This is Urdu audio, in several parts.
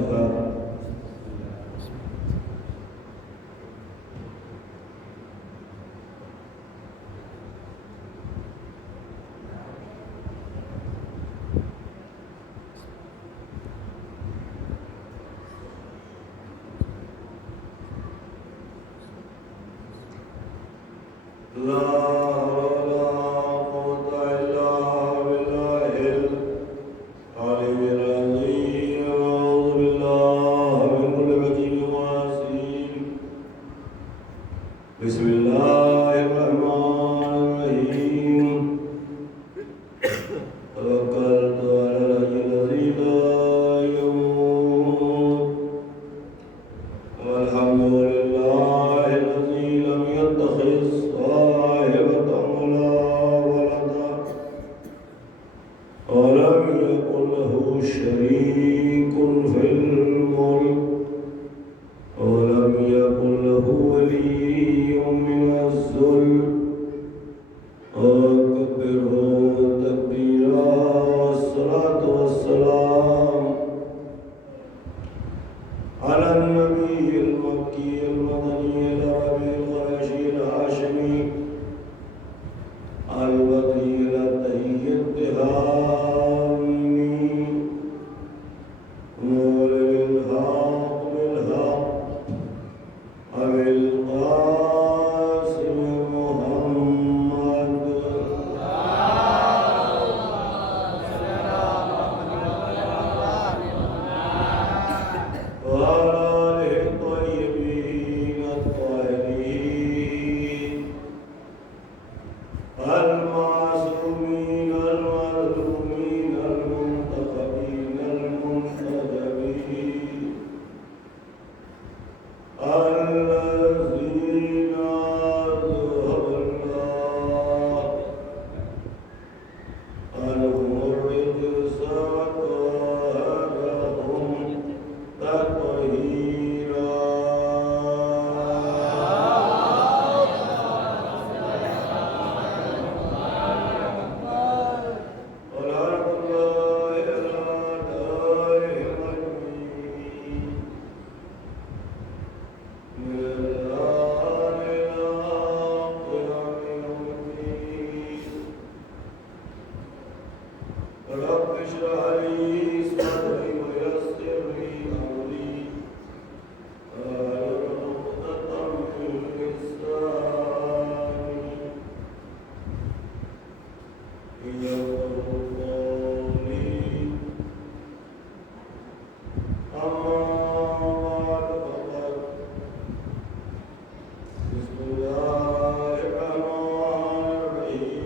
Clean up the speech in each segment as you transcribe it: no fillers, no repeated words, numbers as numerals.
الفاتحة. بسم الله الرحمن الرحيم. توكلت على الحي الذي لا يموت والحمد لله الذي لم يتخذ صاحبة ولا ولدا ولم يكن له شريك في الملك ولم يكن له ولي من الذل وكبره تكبيرا. والصلاة والسلام على النبي المكي المدني العربي القرشي الهاشمي البدري التقي التهامي مولد الحق بالحق أبي القاسم محمد وعلى آله الطيبين الطاهرين المعصومين المظلومين المنتخبين المنتجبين الذين أذهب الله عنهم الرجس وطهرهم تطهيرا. ولعنة الله على أعدائهم أجمعين من الآن إلى قيام يوم الدين. رب اشرح لي صدري ويسر لي أمري واحلل عقدة من لساني يفقهوا قولي. أما بعد فقد بسم الله الرحمن الرحيم.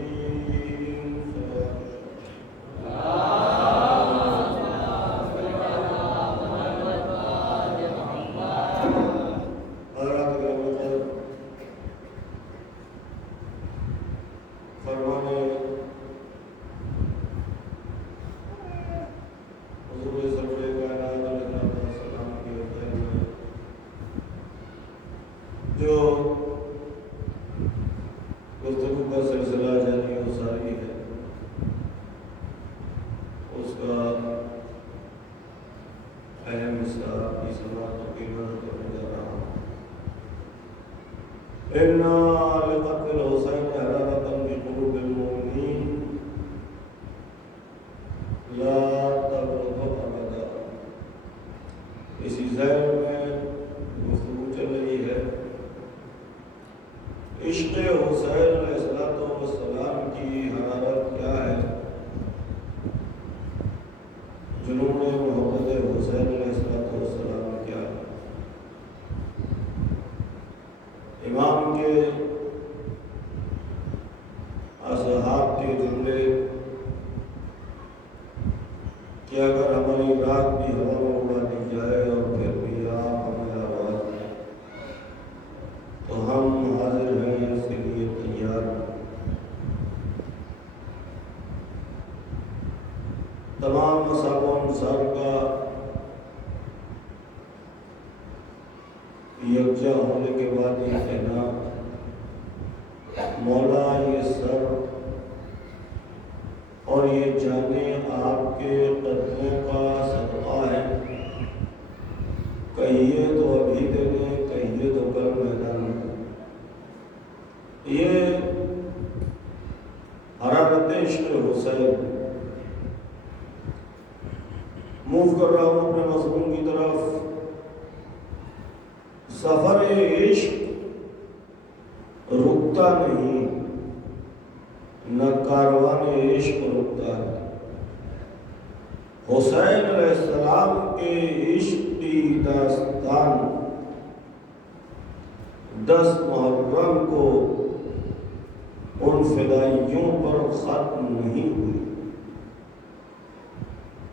حضرات کے مقدر فرمانے حضور سرور کائنات علیہ السلام کی وجہ میں جو گفتگو کا سلسلہ جاری و ساری ہے اس کا اہم حصہ آپ کی سماعتوں کی مدد کرنے جا رہا ہوں. اِنَّا لِقَتْلِ الْحُسَيْنِ حَرَارَةً بِقُلُوبِ الْمُؤْمِنِينَ لَا تَبْرُحُ أَبَدًا. اسی ذیل میں گفتگو چل رہی ہے عشق حسین علیہ السلام کی حرارت کیا ہے، جنون محبت حسین علیہ السلام کیا ہے. امام کے اصحاب کے جملے کہ اگر ہماری رات بھی ہوا میں اڑا دی جائے اور پھر بھی آپ ہمیں آواز دیں تو ہم حاضر ہیں، اس کے لیے تیار ہیں. تمام اصحاب و انصار کا یکجا ہونے کے بعد یہ کہنا مولا یہ سر اور یہ جانیں آپ کے قدموں کا صدقہ ہے جاتے عشق حسین. موو کر رہا ہوں اپنے مضمون کی طرف. سفر عشق رکتا نہیں، نہ کاروان عشق رکتا ہے. حسین علیہ السلام کے عشق کی داستان 10 محرم کو ان فدائیوں پر ختم نہیں ہوئی،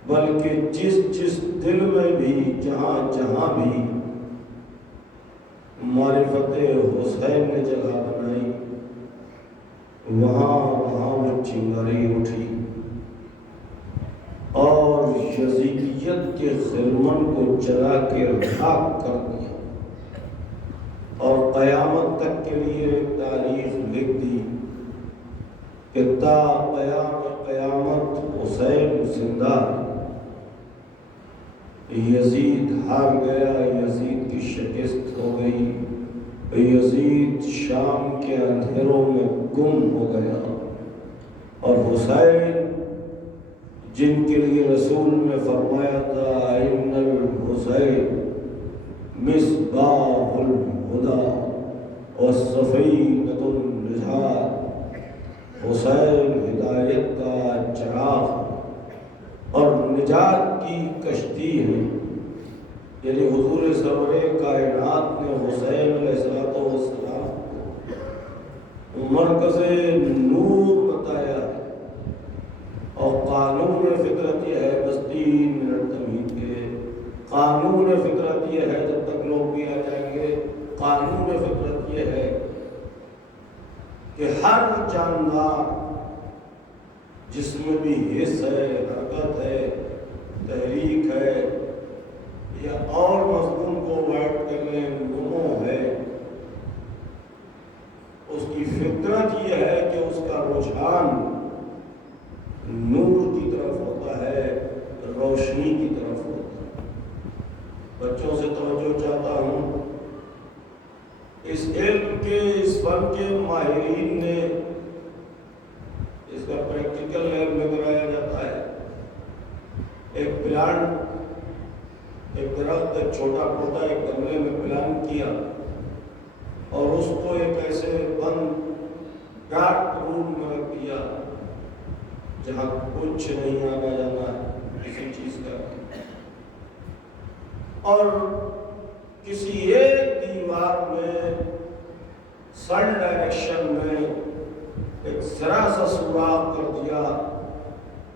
بلکہ جس دل میں بھی جہاں جہاں بھی معرفت حسین نے جگہ بنائی، وہاں وہ چنگاری اٹھی اور یزیدیت کے خرمن کو جلا کے راکھ کر دیا اور قیامت تک کے لیے تاریخ لکھ دی کہ تا قیامت حسین زندہ. یزید ہار گیا، یزید کی شکست ہو گئی، یزید شام کے اندھیروں میں گم ہو گیا. اور حسین جن کے لیے رسول نے فرمایا تھا ان الحسین مصباح الہدی والسفینۃ النجات، حسین ہدایت کا چراغ اور نجات کی کشتی ہے. یعنی حضور سرور کائنات نے حسین علیہ السلام کو مرکز نور بتایا اور قانون فطرت یہ ہے بستی منٹ تمہید کے. قانون فطرت یہ ہے جب تک لوگ بھی آ جائیں گے، قانون فطرت یہ ہے کہ ہر جاندار جس میں بھی حص ہے، حرکت ہے، تحریک ہے یا اور مضمون کو وائٹ کرنے نمو ہے، اس کی فطرت یہ ہے کہ اس کا رجحان نور کی طرف ہوتا ہے، روشنی کی طرف ہوتا ہے. بچوں سے توجہ چاہتا ہوں. اس علم کے، اس فن کے ماہرین نے اس کا پریکٹیکل لیب میں کرایا جاتا ہے. ایک پلانٹ، ایک درخت، ایک چھوٹا پودا ایک گملے میں پلانٹ کیا اور اس کو ایک ایسے بند ڈارک روم میں رکھ دیا جہاں کچھ نہیں آنا جانا ہے کسی چیز کا، اور کسی ایک دیوار میں سن ڈائریکشن میں ایک ذرا سا سوراخ کر دیا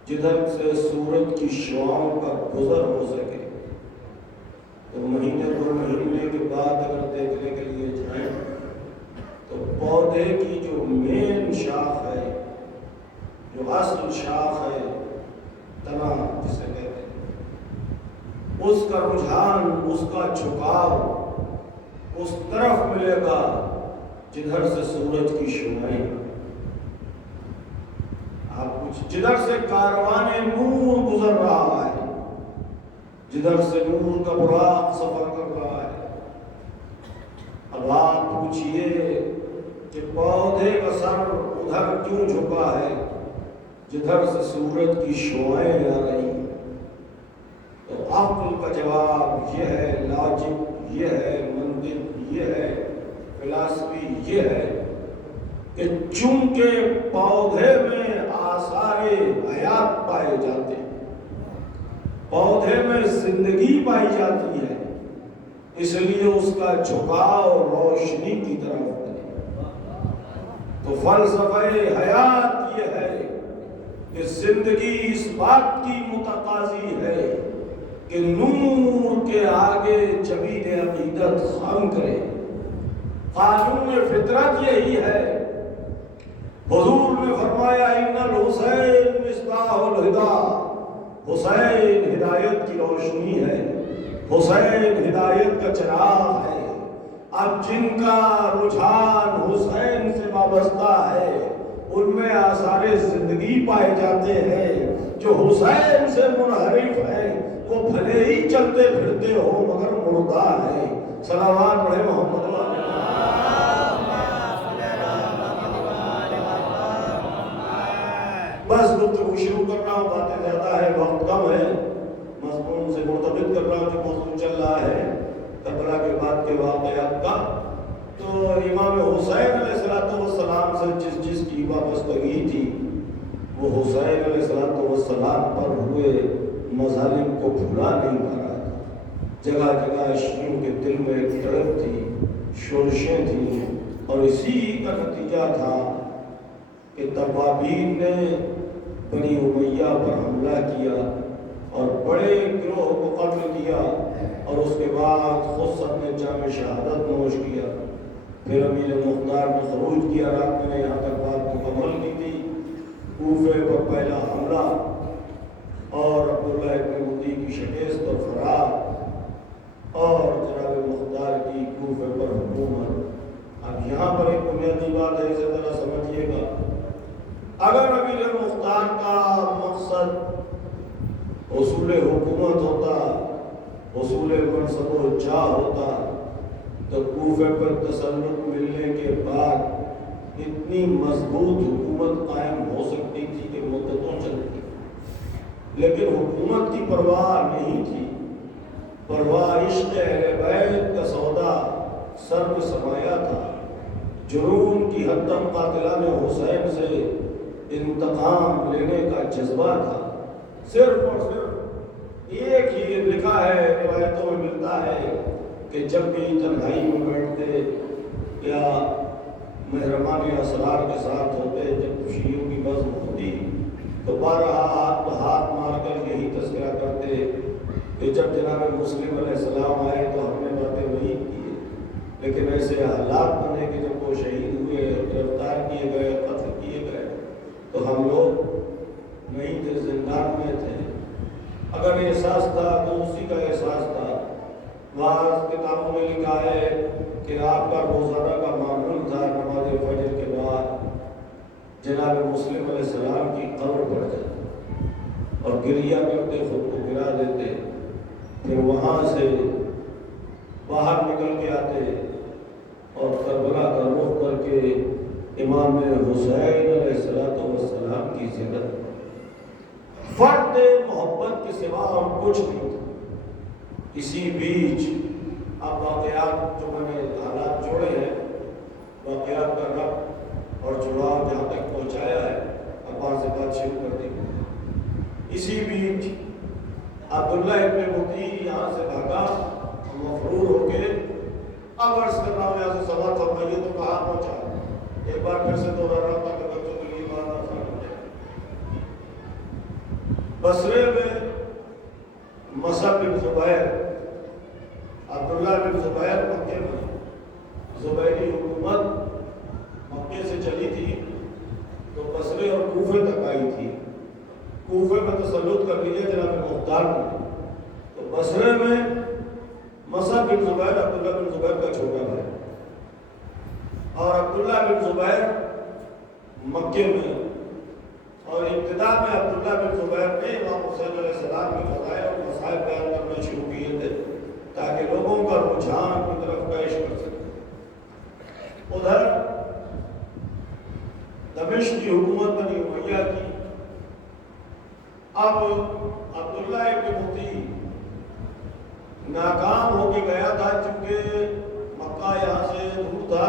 جدھر سے سورج کی شعاؤں کا گزر ہو سکے. تو مہینے 2 مہینے کے بعد اگر دیکھنے کے لیے جائیں تو پودے کی جو مین شاخ ہے، جو اصل شاخ ہے، تنا جسے کہتے ہیں، اس کا رجحان، اس کا جھکاؤ اس طرف ملے گا جدھر سے سورج کی شعاعیں. آپ کچھ جدھر سے کاروان نور گزر رہا ہے، جدھر سے نور کا براق سفر کر رہا ہے. اب آپ پوچھئے کہ پودے کا سر ادھر کیوں جھکا ہے جدھر سے سورج کی شعاعیں آ رہی ہیں؟ تو عقل کا جواب یہ ہے، لاجک یہ ہے، منطق یہ ہے، فلسفی یہ ہے کہ چونکہ پودے میں آثار حیات پائے جاتے ہیں، پودے میں زندگی پائی جاتی ہے، اس لیے اس کا جھکاؤ روشنی کی طرف ہے. تو فلسفہ حیات یہ ہے کہ زندگی اس بات کی متقاضی ہے کہ نور کے آگے جبین عقیدت خم کرے. قانون فطرت یہی ہے. حضور نے فرمایا ان الحسین مصباح الہدی، حسین ہدایت کی روشنی ہے، حسین ہدایت کا چراغ ہے. اب جن کا رجحان حسین سے وابستہ ہے ان میں آثار زندگی پائے جاتے ہیں. جو حسین سے منحرف ہے وہ بھلے ہی چلتے پھرتے ہو مگر مردہ ہے. صلوات پڑھے محمد. بس گفتگو شروع کر رہا ہوں، باتیں زیادہ ہے، وقت کم ہے، مضمون سے مرتبط کر رہا ہوں جو موضوع چل رہا ہے کربلا کے بعد کے واقعات کا۔ تو امام حسین علیہ السلام سے جس کی وابستگی تھی وہ حسین علیہ السلام پر ہوئے مظالم کو بھلا نہیں پا رہا تھا۔ جگہ جگہ شیعوں کے دل میں ایک تڑپ تھی، شورشیں تھیں، اور اسی کا نتیجہ تھا کہ توابین نے بنی امیہ پر حملہ کیا اور بڑے گروہ کو قتل کیا، اور اس کے بعد خود سب نے جام شہادت نوش کیا۔ پھر امیر مختار نے خروج کیا، رات میں نے یہاں تک بات مکمل کی تھی، کوفے پر پہلا حملہ اور عبداللہ ابن مدی کی شکست اور فرار، اور جناب مختار کی کوفے پر حکومت۔ اب یہاں پر ایک بنیادی بات ہے، اسے ذرا سمجھیے گا۔ اگر امیر مختار کا مقصد حصول حکومت ہوتا، حصول منصب و جاہ ہوتا، تو کوفے پر تسلط ملنے کے بعد اتنی مضبوط حکومت قائم ہو سکتی تھی کہ مدتوں چلتی، لیکن حکومت کی پرواہ نہیں تھی، پرواہ عشق اہل بیت کا سودا سر میں سمایا تھا۔ جنون کی حتم قاتلان حسین سے انتقام لینے کا جذبہ تھا۔ صرف اور صرف ایک ہی لکھا ہے، روایتوں میں ملتا ہے کہ جب بھی تنہائی میں بیٹھتے یا مہربانی اسرار کے ساتھ ہوتے، جب شیعوں کی بزم ہوتی تو بارہا ہاتھ پہ ہاتھ مار کر یہی تذکرہ کرتے کہ جب جناب مسلم علیہ السلام آئے تو ہم نے باتیں وہی کی، لیکن ایسے حالات بنے کہ جب وہ شہید ہوئے، گرفتار کیے گئے، قتل کیے گئے، تو ہم لوگ نہیں تھے، زندان میں تھے۔ اگر احساس تھا تو اسی کا احساس تھا۔ بعض کتابوں میں لکھا ہے کہ آپ کا روزانہ کا معمول تھا نماز فجر کے بعد جناب مسلم علیہ السلام کی قبر پر جاتے اور گریہ کرتے، خود کو گرا دیتے، پھر وہاں سے باہر نکل کے آتے اور کربلا کا رخ کر کے امام حسین علیہ السلام کی زیارت۔ فرد محبت کے سوا اور کچھ نہیں تھا۔ اسی بیچ اب واقعات جو میں نے حالات جوڑے ہیں، واقعات کا رب اور جڑاؤ جہاں تک پہنچایا ہے، اب وہاں سے بات شروع کر دی۔ اسی بیچ عبداللہ ابن مدی یہاں سے بھاگا، مفرور ہو کے اب عرض کر رہا ہوں، یہاں سے سوال فرمائیے تو کہاں پہنچا؟ ایک بار پھر سے دوہرا رہا تھا کہ بچوں کے لیے بات آسان ہو جائے۔ بصرے میں مصعب بن زبیر، عبداللہ بن زبیر مکے میں، زبیری حکومت مکے سے چلی تھی تو بصرے اور کوفے تک آئی تھی۔ کوفے میں تسلط کر لیا جناب مختار نے، تو بصرے میں مصعب بن زبیر عبداللہ بن زبیر کا چھوٹا بھائی، اور عبداللہ بن زبیر مکے میں، اور ابتدا میں عبداللہ بن زبیر نے امام حسین علیہ السلام کے فضائل اور مسائل بیان کرنا شروع کیے تھے تاکہ لوگوں کا رجحان اپنی طرف پیش کر سکے۔ ادھر دمشق کی حکومت بنی امیہ کی، اب عبداللہ ابن مدی ناکام ہو کے گیا تھا چونکہ مکہ یہاں سے دور تھا،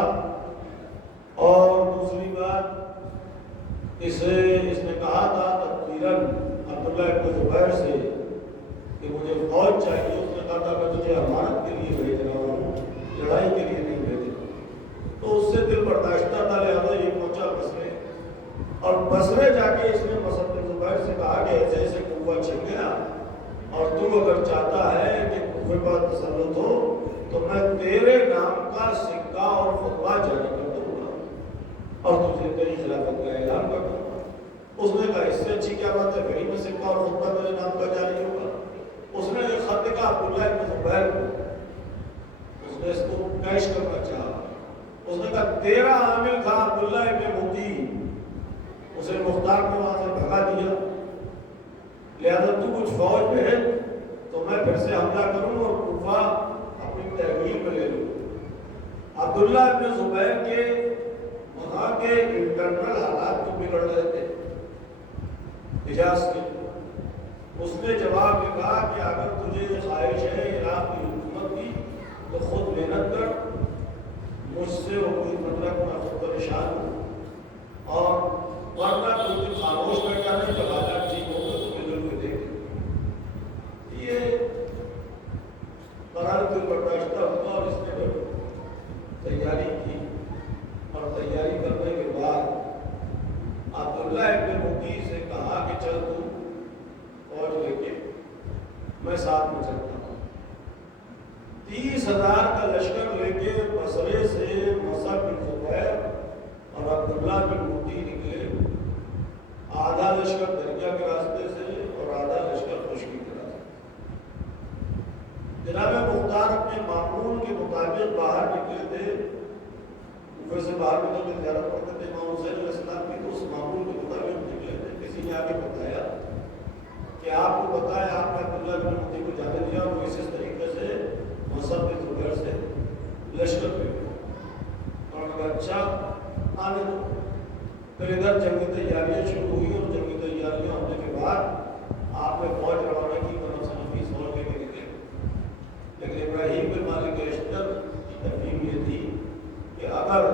اور دوسری بات اس نے کہا تھا تقریراً عبداللہ ابن زبیر سے کہ مجھے فوج چاہیے۔ اس نے کہا تھا میں تجھے امانت کے لیے بھیج رہا ہوں، لڑائی کے لیے نہیں بھیج رہا۔ تو اس سے دل برداشتہ تھا، لہٰذا یہ پہنچا بصرے، اور بصرے جا کے اس نے مصعب بن زبیر سے کہا کہ ایسے ایسے کوفہ چھن گیا، اور تو اگر چاہتا ہے کہ کوفے پر تسلط ہو تو میں تیرے نام کا سکہ اور خطبہ جاری کر دوں گا اور تجھے تیری خلافت کا اعلان کر دوں گا۔ اس نے کہا اس سے اچھی کیا بات ہے، وہی میں سکہ اور خطبہ میرے نام کا جاری ہوگا۔ اس نے ایک خط لکھا عبداللہ بن زبیر کو، اس نے اس کو پیش کرنا چاہا۔ اس نے کہا تیرا عامل تھا عبداللہ ابن مدی، اسے مختار کو وہاں سے بھگا دیا، لہذا تو کچھ فوج بھیج تو میں پھر سے حملہ کروں اور کوفہ اپنی تحویل میں لے لوں۔ عبداللہ ابن زبیر کے وہاں کے انٹرنل حالات تو بگڑ رہے تھے، حجاز کے. اس نے جواب میں کہا کہ اگر تجھے خواہش ہے عراق کی حکومت کی تو خود محنت کر، مجھ سے وہ کوئی مطلب میں خود پریشان ہوں، اور ورنہ کوئی خاموش بیٹھا نہیں تو حالات ٹھیک ہوگا تو مل کے دیکھ. یہ قرار کو برداشتہ ہوا اور اس نے تیاری کی، اور تیاری کرنے کے بعد عبداللہ ابن مطیع سے کہا کہ چل تو فوج لے کے میں ساتھ میں چلتا ہوں. 30,000 کا لشکر لے کے بصرے سے مصعب بن زبیر اور عبداللہ بن مطیع نکلے. آدھا لشکر دریا کے راستے سے اور آدھا لشکر خشکی کے راستے. جناب مختار اپنے معمول کے مطابق باہر نکلے تھے، کوفے سے باہر نکل کے زیارت کرتے تھے امام حسین علیہ السلام کی، تو اس معمول کے مطابق نکلے تھے. کسی نے آگے بتایا کہ آپ کو بتایا آپ نے عبداللہ بن مطیع کو جانے دیا، اور وہ اس طریقے سے مصعب بن زبیر سے لشکر پہ گئے. اور کہا اچھا آنے دو. پھر ادھر جنگی تیاریاں شروع ہوئی، اور جنگی تیاریاں ہونے کے بعد آپ نے فوج روانہ کی، بنو سنفیس فوج لے کے نکلے. لیکن ابراہیم بن مالک اشتر کی تفہیم یہ تھی کہ اگر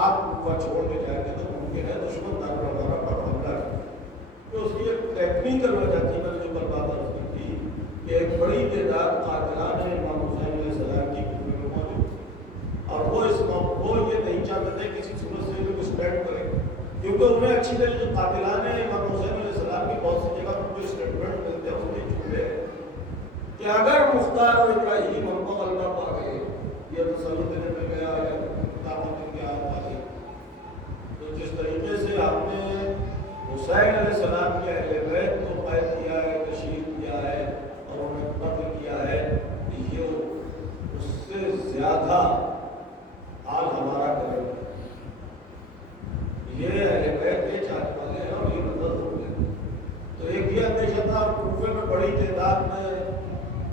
آپ کو چھوڑ کے جائیں گے تو ممکن ہے دشمن دار ہمارا پر حملہ کرے. تو اس کی ایک ٹیکنیکل وجہ تھی، میں نے جو کل بات عرض کی تھی کہ ایک بڑی تعداد قاتلان امام حسین علیہ السلام کی کوفے میں موجود، اور وہ یہ نہیں چاہتے تھے کسی صورت سے جو اسپریڈ کرے، کیونکہ انہیں اچھی طرح جو قاتلان امام حسین علیہ السلام کی بہت سی جگہ پر کوئی اسٹیٹمنٹ ملتے ہیں، اس میں چھوٹے کہ اگر مختار اور ابراہیم ہم کو غلبہ پا گئے یا تسلط دینے میں گیا یا طاقت ان کے ہاتھ آ گئی، تو جس طریقے سے ہم نے حسین علیہ السلام کے اہل بیت کو قید کیا ہے، تشہیر کیا ہے اور انہیں قتل کیا ہے، یہ اس سے زیادہ حال ہمارا کرے. یہ اہل بیت کے چاہنے والے ہیں اور یہ مدد ہو گئے. تو ایک یہ اندیشہ تھا، کوفے میں بڑی تعداد میں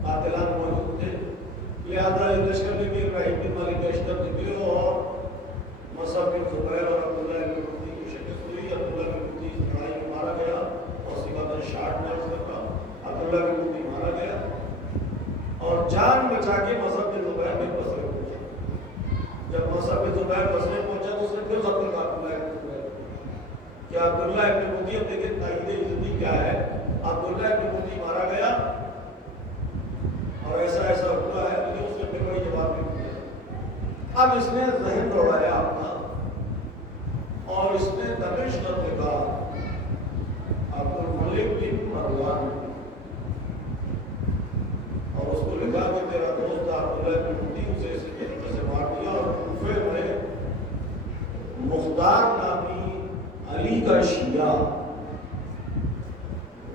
قاتلان موجود تھے، لہٰذا لشکر نے بھی ابراہیم بن مالک اشتر نکلے اور مصعب بن زبیر اور عبداللہ بن مطیع کی شکست ہوئی. عبداللہ بن مطیع اس لڑائی میں مارا گیا، اور سکندر شارٹ میں اس کا عبداللہ بن مطیع مارا گیا، اور جان بچا کے مصعب بن زبیر میں بصرے پہنچا. جب مصعب بن زبیر بصرے پہنچا تو اس نے پھر قتل کا عبداللہ بن زبیر کہ عبداللہ بن مطیع دیکھیں تائید عزتی کیا ہے. عبداللہ بن مطیع مارا گیا اور ایسا ایسا ہوا ہے، لیکن اس نے پھر کوئی جواب نہیں دیا. اب اس نے ذہن دوڑایا اپنا اور اس نے دمشق کا لکھا عبدالملک بن مروان، اور اس کو لکھا کہ تیرا دوست عبداللہ بن مطیع اسے اس طریقے سے مار دیا. اور کوفے میں مختار نامی علی کا شیعہ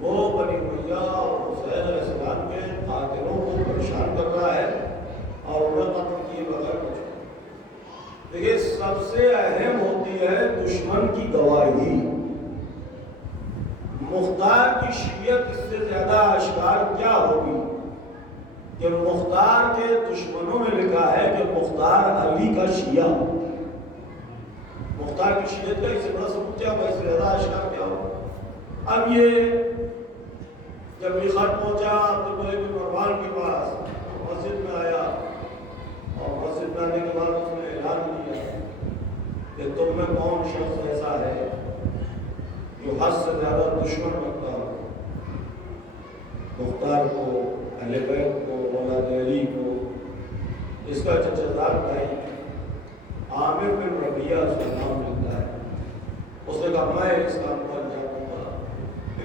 وہ بنی امیہ اور حسین علیہ السلام کے قاتلوں کو پریشان کر رہا ہے اور انہیں قتل کیے بغیر کچھ. دیکھیے سب سے اہم ہوتی ہے دشمن کی گواہی. مختار کی شیعت اس سے زیادہ اشکار کیا ہوگی کہ مختار کے دشمنوں نے لکھا ہے کہ مختار علی کا شیعہ. مختار کی شیعت کا اس سے بڑا ثبوت کیا ہوگا، اس سے زیادہ اشکار کیا ہوگا. اب یہ جب یہ خط پہنچا عبدالملک بن مروان کے پاس، مسجد میں آیا، اور مسجد میں آنے کے بعد اس نے اعلان کیا کہ تم میں کون شخص ایسا ہے جو حد سے زیادہ دشمن رکھتا ہو مختار کو، اہل بیت کو، اولاد علی کو. اس کا چچا بھائی عامر بن ربیعہ اس کا نام ملتا ہے. اس نے کہا میں اس کام کو انجام دوں گا.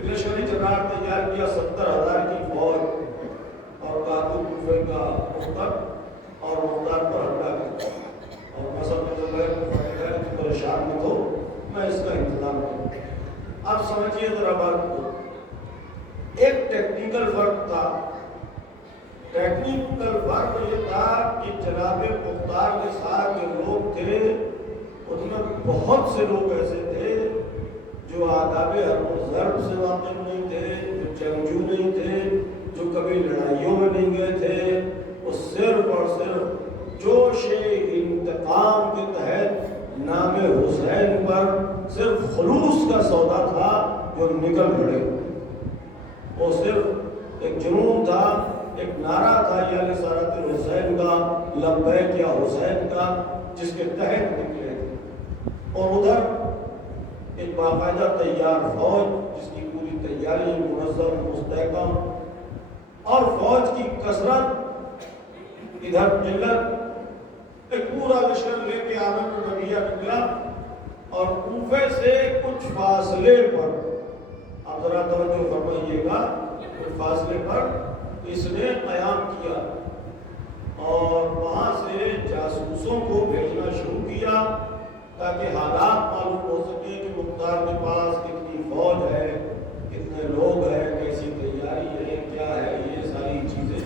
لشکری جنرال تیار کیا 70,000 کی فوج اور قاتل کوفے کا مختار اور مختار پر حملہ کیا، اور مصعب بن زبیر کو فرمایا کہ تم پریشان مت ہو، میں اس کا انتظام کروں. اب سمجھیے ذرا بات کو. ایک ٹیکنیکل فرق تھا. ٹیکنیکل فرق یہ تھا کہ جناب مختار کے ساتھ جو لوگ تھے ان میں بہت سے لوگ ایسے تھے جو آداب حرب و ضرب سے واقف نہیں تھے، جو جنگجو نہیں تھے، جو کبھی لڑائیوں میں نہیں گئے تھے. وہ صرف اور صرف جوش انتقام کے تحت نام حسین پر صرف خلوص کا سودا تھا جو نکل پڑے. وہ صرف ایک جنون تھا، ایک نعرہ تھا یا رسالت الحسین کا، لبیک یا حسین کا، جس کے تحت نکلے تھے. اور ادھر ایک باقاعدہ تیار فوج جس کی پوری تیاری منظم مستحکم، اور فوج کی کثرت، ادھر قلت. ایک پورا لشکر لے کے عامر بن ربیعہ نکلا اور کوفے سے کچھ فاصلے پر، آپ ذرا توجہ فرمائیے گا، کچھ فاصلے پر اس نے قیام کیا اور وہاں سے جاسوسوں کو بھیجنا شروع کیا تاکہ حالات معلوم ہو سکے کہ مختار کے پاس کتنی فوج ہے، کتنے لوگ ہیں، کیسی تیاری ہے، کیا ہے، یہ ساری چیزیں.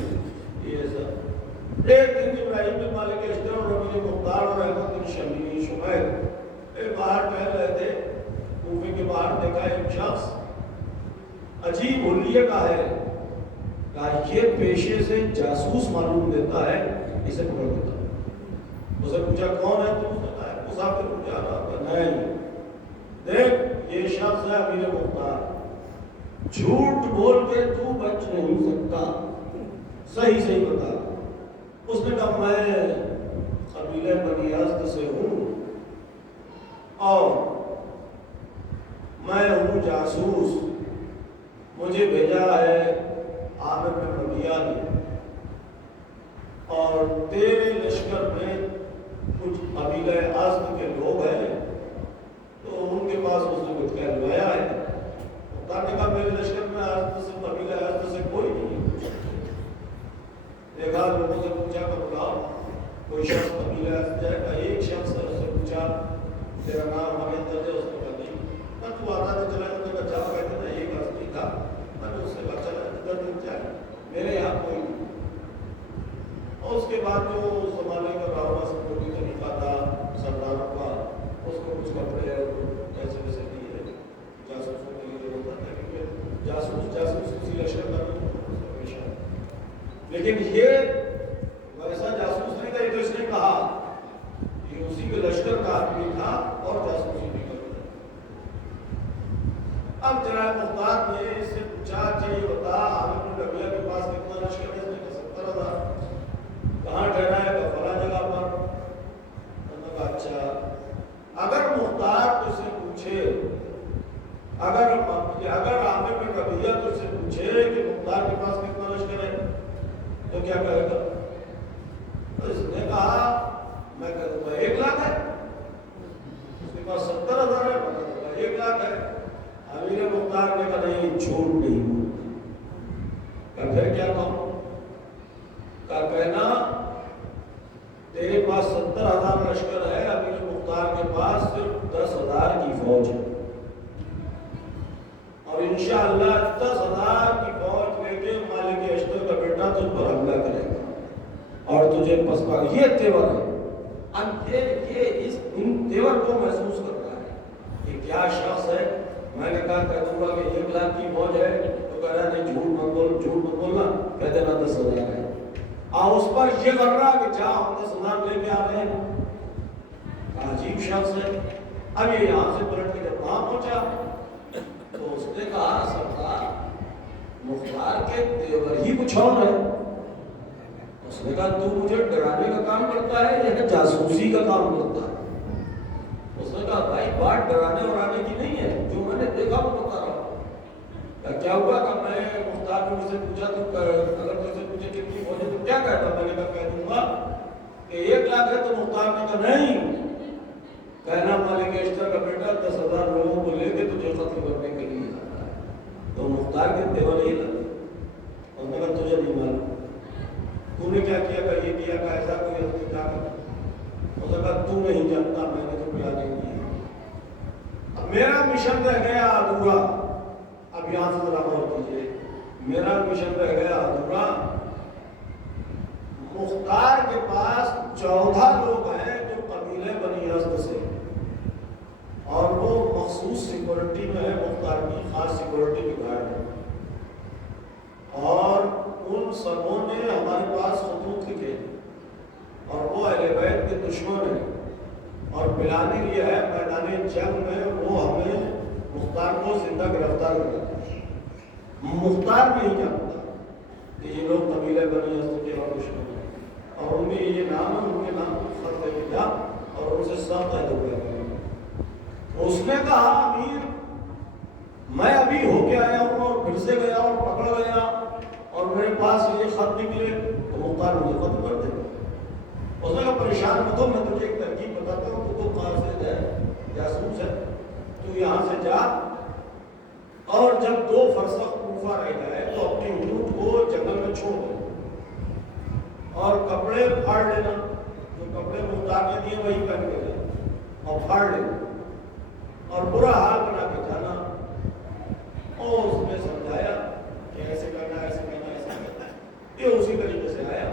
یہ سب ایک دن ابراہیم بن مالک اشتر اور ربیع مختار اور احمد بن شمیل شمیر باہر ٹہل رہے تھے. کوفے کے باہر دیکھا ایک شخص عجیب حلیے کا ہے، کہا یہ پیشے سے جاسوس معلوم دیتا ہے، اسے پکڑ دیتا. اسے پوچھا کون ہے؟ تو اس نے کہا مسافر کو جا رہا تھا. نہیں، دیکھ یہ شخص ہے امیر مختار، جھوٹ بول کے تو بچ نہیں سکتا، صحیح صحیح بتا. اس نے کہا میں قبیلہ بنی ازد سے ہوں اور میں ہوں جاسوس، مجھے بھیجا ہے عامر بن ربیعہ نے، اور تیرے لشکر میں کچھ قبیلہ ازد کے لوگ ہیں تو ان کے پاس اس نے کچھ کہلوایا ہے. مختار نے کہا میرے لشکر میں ازد سے، قبیلہ ازد سے کوئی نہیں ہے. دیکھا لوگوں سے پوچھا کہ بتاؤ کوئی شخص قبیلہ ازد ہے؟ کہ ایک شخص ہے. اس سے پوچھا تیرا نام ہمیں درج ہے؟ اس نے کہا نہیں. میں تو آتا تھا چلا جاتا کہ جاؤ کہتے تھے ایک ازدی تھا. میں نے اس سے کہا چلا ادھر نہیں جائے، میرے یہاں کوئی نہیں. اور اس کے بعد جو زمانے کا راونا سکوٹی طریقہ تھا سرداروں کا، اس کو کچھ کپڑے ایسے ویسے دیے جاسوسوں کے لیے ضرورت ہے کیونکہ جاسوس کسی لشکر کا نہیں ہمیشہ. لیکن یہ ویسا جاسوس نہیں تھا، یہ تو اس نے کہا یہ اسی کے لشکر کا آدمی تھا اور جاسوسی بھی کرتا. اب جناب مختار نے اس سے پوچھا کہ یہ بتا عامر بن ربیعہ کے پاس کتنا لشکر ہے؟ اس نے کہا 70,000. کہاں ٹھہرا ہے؟ کہ فلاں جگہ پر. انہوں نے کہا اچھا، اگر مختار تجھ سے پوچھے، اگر عامر بن ربیعہ تجھ سے پوچھے کہ مختار کے پاس کتنا لشکر ہے تو کیا کہے گا؟ تو اس نے کہا میں کہوں گا 1 لاکھ ہے. اس کے پاس 70,000 ہے، میں کہوں گا 1 لاکھ ہے. امیر مختار نے کہا نہیں، جھوٹ نہیں بولتا. کہ پھر کیا کہوں؟ کا کہنا تیرے پاس 70,000 لشکر ہے، امیر مختار کے پاس صرف 10,000 کی فوج ہے، اور انشاءاللہ 10,000 کی فوج لے کے مالک اشتر کا بیٹا تجھ پر حملہ کرے گا اور تجھے پسپا. یہ تیور ہے. اب یہ ان تیور کو محسوس کرتا ہے کہ کیا شخص ہے. میں نے کہا کہہ دوں گا کہ 1 لاکھ کی فوج ہے تو کہہ رہا نہیں، جھوٹ مت بول، جھوٹ مت بولنا، کہہ دینا 10,000 ہے. اس پر یہ کر رہا کہ جا ہم 10,000 لے کے آ رہے ہیں. عجیب شخص ہے. اب یہ یہاں سے پلٹ کے جب وہاں پہنچا تو اس نے کہا سردار مختار کے تیور ہی کچھ اور ہے. اس نے کہا تو مجھے ڈرانے کا کام کرتا ہے یا جاسوسی کا کام کرتا ہے؟ اس نے کہا بھائی بات ڈرانے اور آنے کی نہیں ہے، جو میں نے دیکھا وہ بتا رہا ہوں. کیا ہوا کہ میں مختار نے مجھ سے پوچھا تو اگر مجھ سے پوچھے کتنی فوج ہے تو کیا کہتا؟ میں نے کہا کہہ دوں گا کہ 1 لاکھ ہے. تو مختار نے کہا نہیں، کہنا مالک اشتر کا بیٹا 10,000 لوگوں کو لے کے تجھے ختم کرنے کے لیے آتا ہے. تو مختار کے تیور یہ لگے. اس نے کہا تجھے نہیں معلوم، تو نے کیا کیا؟ کہ یہ کیا؟ کہ ایسا کوئی اپنی طاقت. اس نے کہا تو نہیں جانتا، میں نے تو پلاننگ کی. اب میرا مشن رہ گیا ادھورا. اب یہاں سے ذرا غور کیجیے، میرا مشن رہ گیا ادھورا. مختار کے پاس 14 لوگ ہیں جو قبیلہ بنی ازد سے، اور وہ مخصوص سیکورٹی میں ہے، مختار کی خاص سیکورٹی کے گارڈ ہے. اور ان سبوں نے ہمارے پاس خطوط لکھے اور وہ اہل بیت کے دشمن ہیں، اور پلاننگ یہ ہے میدان جنگ میں وہ ہمیں مختار کو زندہ گرفتار کر دیا۔ مختار نہیں جانتا کہ یہ لوگ قبیلے بنی اسد کے اور دشمن ہیں، اور ان میں یہ نام ہے، ان کے نام کو خط دے دیا اور ان سے سب عہد ہو گیا۔ اس نے کہا امیر میں ابھی ہو کے آیا ہوں اور پھر سے گیا اور پکڑ گیا اور میرے پاس یہ خط نکلے تو مختار مجھے ختم کر دے۔ اس نے کہا پریشان مت ہو، میں تجھے ایک ترکیب بتاتا ہوں، تو قاصد ہے، جاسوس ہے، تو یہاں سے جا اور جب 2 فرسخ کوفہ رہ جائے تو اپنی اونٹ کو جنگل میں چھوڑ دے اور کپڑے پھاڑ لینا، جو کپڑے مختار نے دیے وہی پہن کے جانا اور پھاڑ لینا اور برا حال بنا کے جانا۔ اور اس نے سمجھایا کہ ایسے کرنا ایسے کرنا ایسے کرنا، یہ اسی طریقے سے آیا۔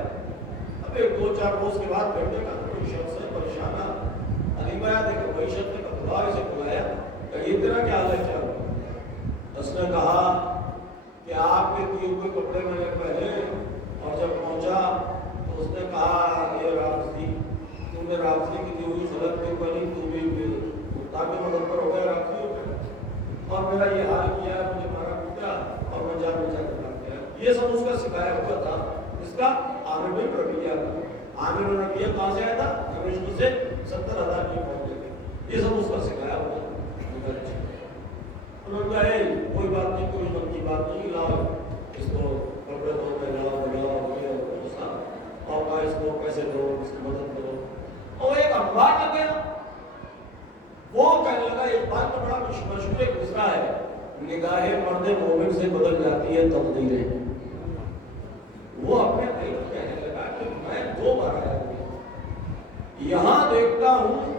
اب 2-4 روز کے بعد پھر دیکھا کوئی شخص ہے پریشان علی بھائی دیکھو کوئی شخص نے کپڑا اسے بلایا کہ یہ تیرا کیا حال ہے کیا؟ اس نے کہا کہ آپ کے دیے ہوئے کپڑے میں نے پہنے، اور جب پہنچا تو اس نے کہا یہ رابطی تم نے رابطی کی دی ہوئی غلط نہیں پہنی، تو بھی مختار کی مدد پر ہو گیا رابطی ہو گیا، اور میرا یہ حال کیا ہے، مجھے مارا پیٹا اور میں جان بچا کر بھاگ گیا۔ یہ سب اس کا سکھایا ہوا تھا، اس کا عامر بن ربیعہ کا۔ عامر بن ربیعہ کہاں سے آیا تھا؟ دمشق سے 70,000 کی فوج لے کے، یہ سب اس کا سکھایا ہوا تھا۔ انہوں نے کہا کوئی بات نہیں، کوئی غم کی بات نہیں، لاؤ اس کو کپڑے دو، پہناؤ بناؤ اور کہا اس کو پیسے دو، اس کی مدد کرو۔ اور ایک اخبار آ گیا، وہ کہنے لگا ایک بات تو بڑا مشہور ایک مصرع ہے، نگاہ مرد مومن سے بدل جاتی ہے تقدیریں۔ وہ اپنے دل کو کہنے لگا کہ میں 2 بار آیا ہوں، یہاں دیکھتا ہوں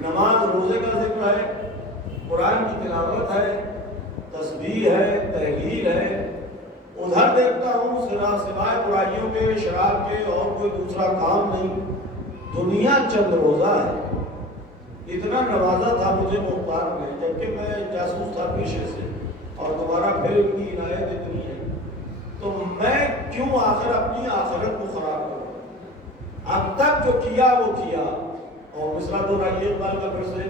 نماز روزے کا ذکر ہے، قرآن کی تلاوت ہے، تسبیح ہے، تحلیل ہے، ادھر دیکھتا ہوں سوائے برائیوں کے، شراب کے اور کوئی دوسرا کام نہیں، دنیا چند روزہ ہے۔ اتنا نوازا تھا مجھے مختار نے، جبکہ میں جاسوس تھا پیشے سے اور دوبارہ پھر ان کی عنایت اتنی ہے، تو میں کیوں آخر اپنی آخرت کو خراب کروں؟ اب تک جو کیا وہ کیا۔ اور مصرع دہرائیے اقبال کا پھر سے،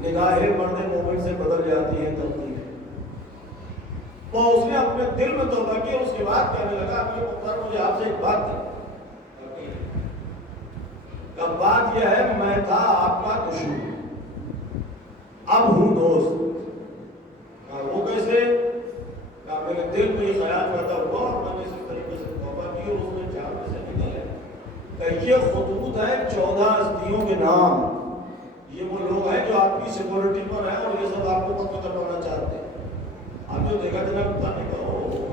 نگاہ مرد مومن سے بدل جاتی ہے تقدیر۔ تو اس نے اپنے دل میں توبہ کی، اس کے بعد کہنے لگا اپنے مختار مجھے آپ سے ایک بات ہے، اب بات یہ ہے میں تھا آپ کا دشمن، اب ہوں دوست۔ وہ کیسے؟ میرے دل میں یہ خیال پیدا ہوا اور میں نے اسی طریقے سے توبہ کی اور اس نے جان میں سے نکالا کہ یہ خطوط ہے 14 ہستیوں کے نام، یہ وہ لوگ ہیں جو آپ کی سیکورٹی پر ہیں اور یہ سب آپ کو قتل کروانا چاہتے ہیں۔ آپ جو دیکھا جناب بتانے کا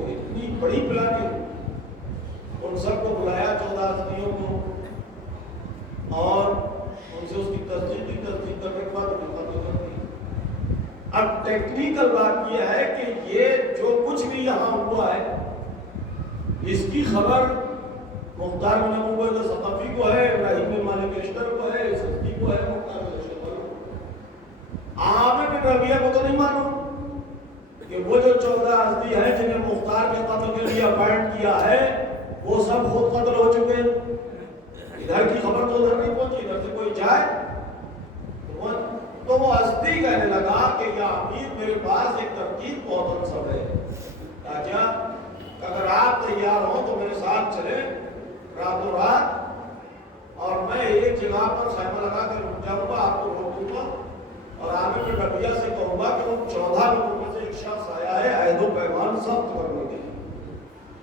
اتنی بڑی پلاننگ، ان سب کو بلایا 14 ہستیوں کو اور ان سے اس کی تصدیق کرنے کے بعد انہیں قتل کر دیا۔ اب ٹیکنیکل بات یہ ہے کہ یہ جو کچھ بھی یہاں ہوا ہے اس کی خبر مختار بن ابو عبیدہ ثقفی کو ہے، ابراہیم بن مالک اشتر کو ہے، سبزی کو ہے، مختار بن اشتر کو۔ عامر بن ربیعہ کو تو نہیں معلوم کہ وہ جو 14 ہستی ہیں جنہیں مختار کے قتل کے لیے اپائنٹ کیا ہے وہ سب خود قتل ہو چکے۔ ادھر کی خبر تو ادھر نہیں پہنچی، ادھر سے کوئی جائے تو وہ ہستی کہنے لگا کہ یا امیر میرے پاس ایک ترکیب بہت مناسب ہے، راجا اگر آپ تیار ہوں تو میرے ساتھ چلیں راتوں رات، اور میں ایک جگہ پر خیمہ لگا کر رک جاؤں گا، آپ کو روک دوں گا اور عامر بن ربیعہ سے کہوں گا کہ ان 14 لوگوں میں سے ایک شخص آیا ہے عہد و پیمان سخت کرنے کے لیے،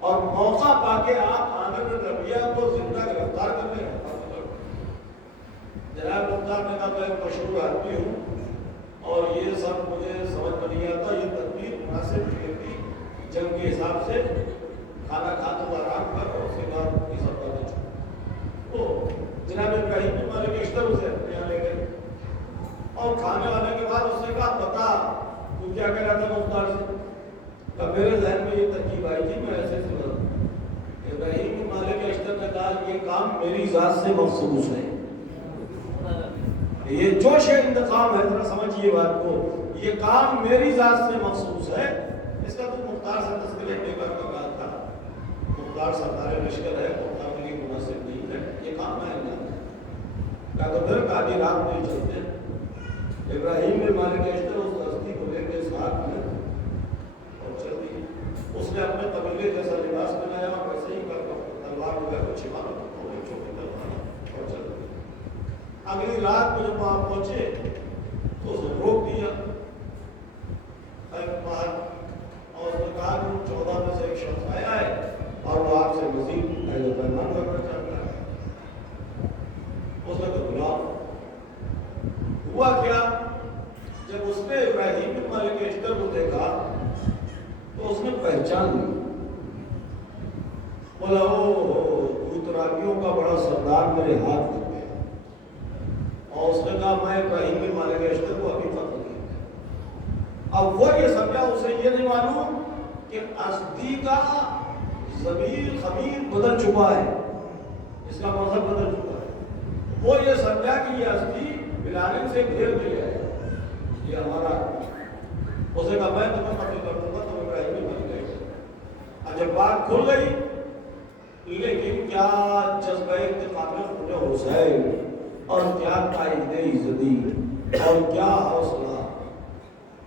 اور موقع پا کے آپ عامر بن ربیعہ کو زندہ گرفتار کر لیں۔ جناب مختار نے کہا میں مشہور آدمی ہوں اور یہ سب مجھے سمجھ میں نہیں آتا، یہ تدبیر مناسب نہیں ہوتی، جنگ کے حساب سے کھانا کھا تو آرام کر اور اس کے بعد یہ سب کرنا چاہیے۔ تو جناب ابراہیم بن مالک اشتر اسے اپنے یہاں لے گئے اور کھانے وانے کے بعد اس نے کہا بتا تو کیا کہہ رہا تھا مختار سے؟ کہ میرے ذہن میں یہ ترکیب آئی تھی، میں ایسے سے بتا۔ ابراہیم بن مالک اشتر نے کہا یہ کام میری ذات سے مخصوص ہے، یہ جوش انتقام ہے، ذرا سمجھیے بات کو، یہ کام میری ذات سے مخصوص ہے۔ اس کا تو مختار سے تذکرہ ایک بار کا بات تھا، مختار سردار لشکر ہے، مختار کے لیے مناسب نہیں ہے، یہ کام میں انجام ہے۔ کہا تو پھر کہا رات نہیں چلتے۔ ابراہیم بن مالک اشتر اس رات میں جب وہاں پہنچے تو اس نے روک دیا باہر، اور اس نے کہا کہ 14 میں سے ایک شخص آیا ہے اور وہ آپ سے مزید اہل پیمان کرنا چاہتا ہے۔ اس نے کہا بلاؤ۔ ہوا کیا، جب اس نے ابراہیم بن مالک اشتر کو دیکھا تو اس نے پہچان لی، بولا او ترابیوں کا بڑا سردار میرے ہاتھ لگ گیا، اور اس نے کہا میں ابراہیم بن مالک اشتر کو ابھی قتل کیا۔ اب وہ یہ سمجھا، اسے یہ نہیں معلوم کہ اسدی کا ضمیر خمیر بدل چکا ہے، اس کا مذہب بدل چکا ہے۔ وہ یہ سمجھا کہ یہ اسدی بلال سے گھیر دیا ہے، یہ ہمارا۔ اسے کہا میں تمہیں قتل کر دوں گا، تم ابراہیم بن مالک اشتر۔ اب جب بات کھل گئی، لیکن کیا جذبہ انتقام خون حسین، اور کیا قائد عزتی، اور کیا حوصلہ،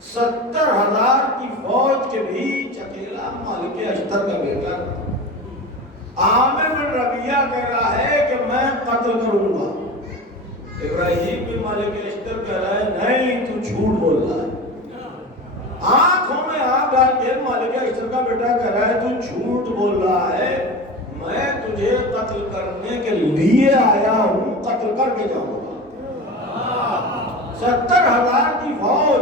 70,000 کی فوج کے بیچ اکیلا مالک اشتر کا بیٹا عامر بن ربیعہ کہہ رہا ہے کہ میں قتل کروں گا۔ ابراہیم بن مالک اشتر کہہ رہا ہے نہیں تو جھوٹ بول رہا ہے۔ آنکھوں میں آنکھ ڈال کے مالک اشتر کا بیٹا کہہ رہا ہے تو جھوٹ بول رہا ہے، میں تجھے قتل کرنے کے لیے آیا ہوں، قتل کر کے جاؤں گا۔ 70,000 کی فوج،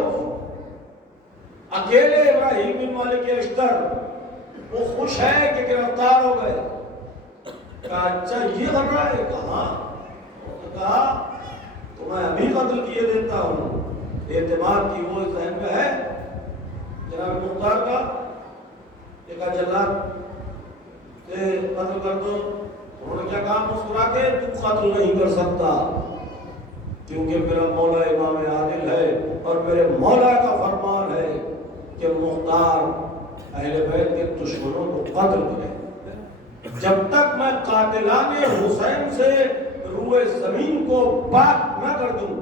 اکیلے ابراہیم بن مالک اشتر، وہ خوش ہے کہ گرفتار ہو گئے۔ کہا اچھا یہ کر رہا ہے، کہاں؟ کہا تو میں ابھی قتل کیے دیتا ہوں۔ اعتماد کی وہ ذہن میں ہے جناب مختار کا، ایک جلاد سے قتل کر دو، انہوں نے کیا کہا مسکرا کے، تو قتل نہیں کر سکتا کیونکہ میرا مولا امام عادل ہے، اور میرے مولا کا فرمان ہے کہ مختار اہل بیت کے دشمنوں کو قتل کرے۔ جب تک میں قاتلان حسین سے روئے زمین کو پاک نہ کر دوں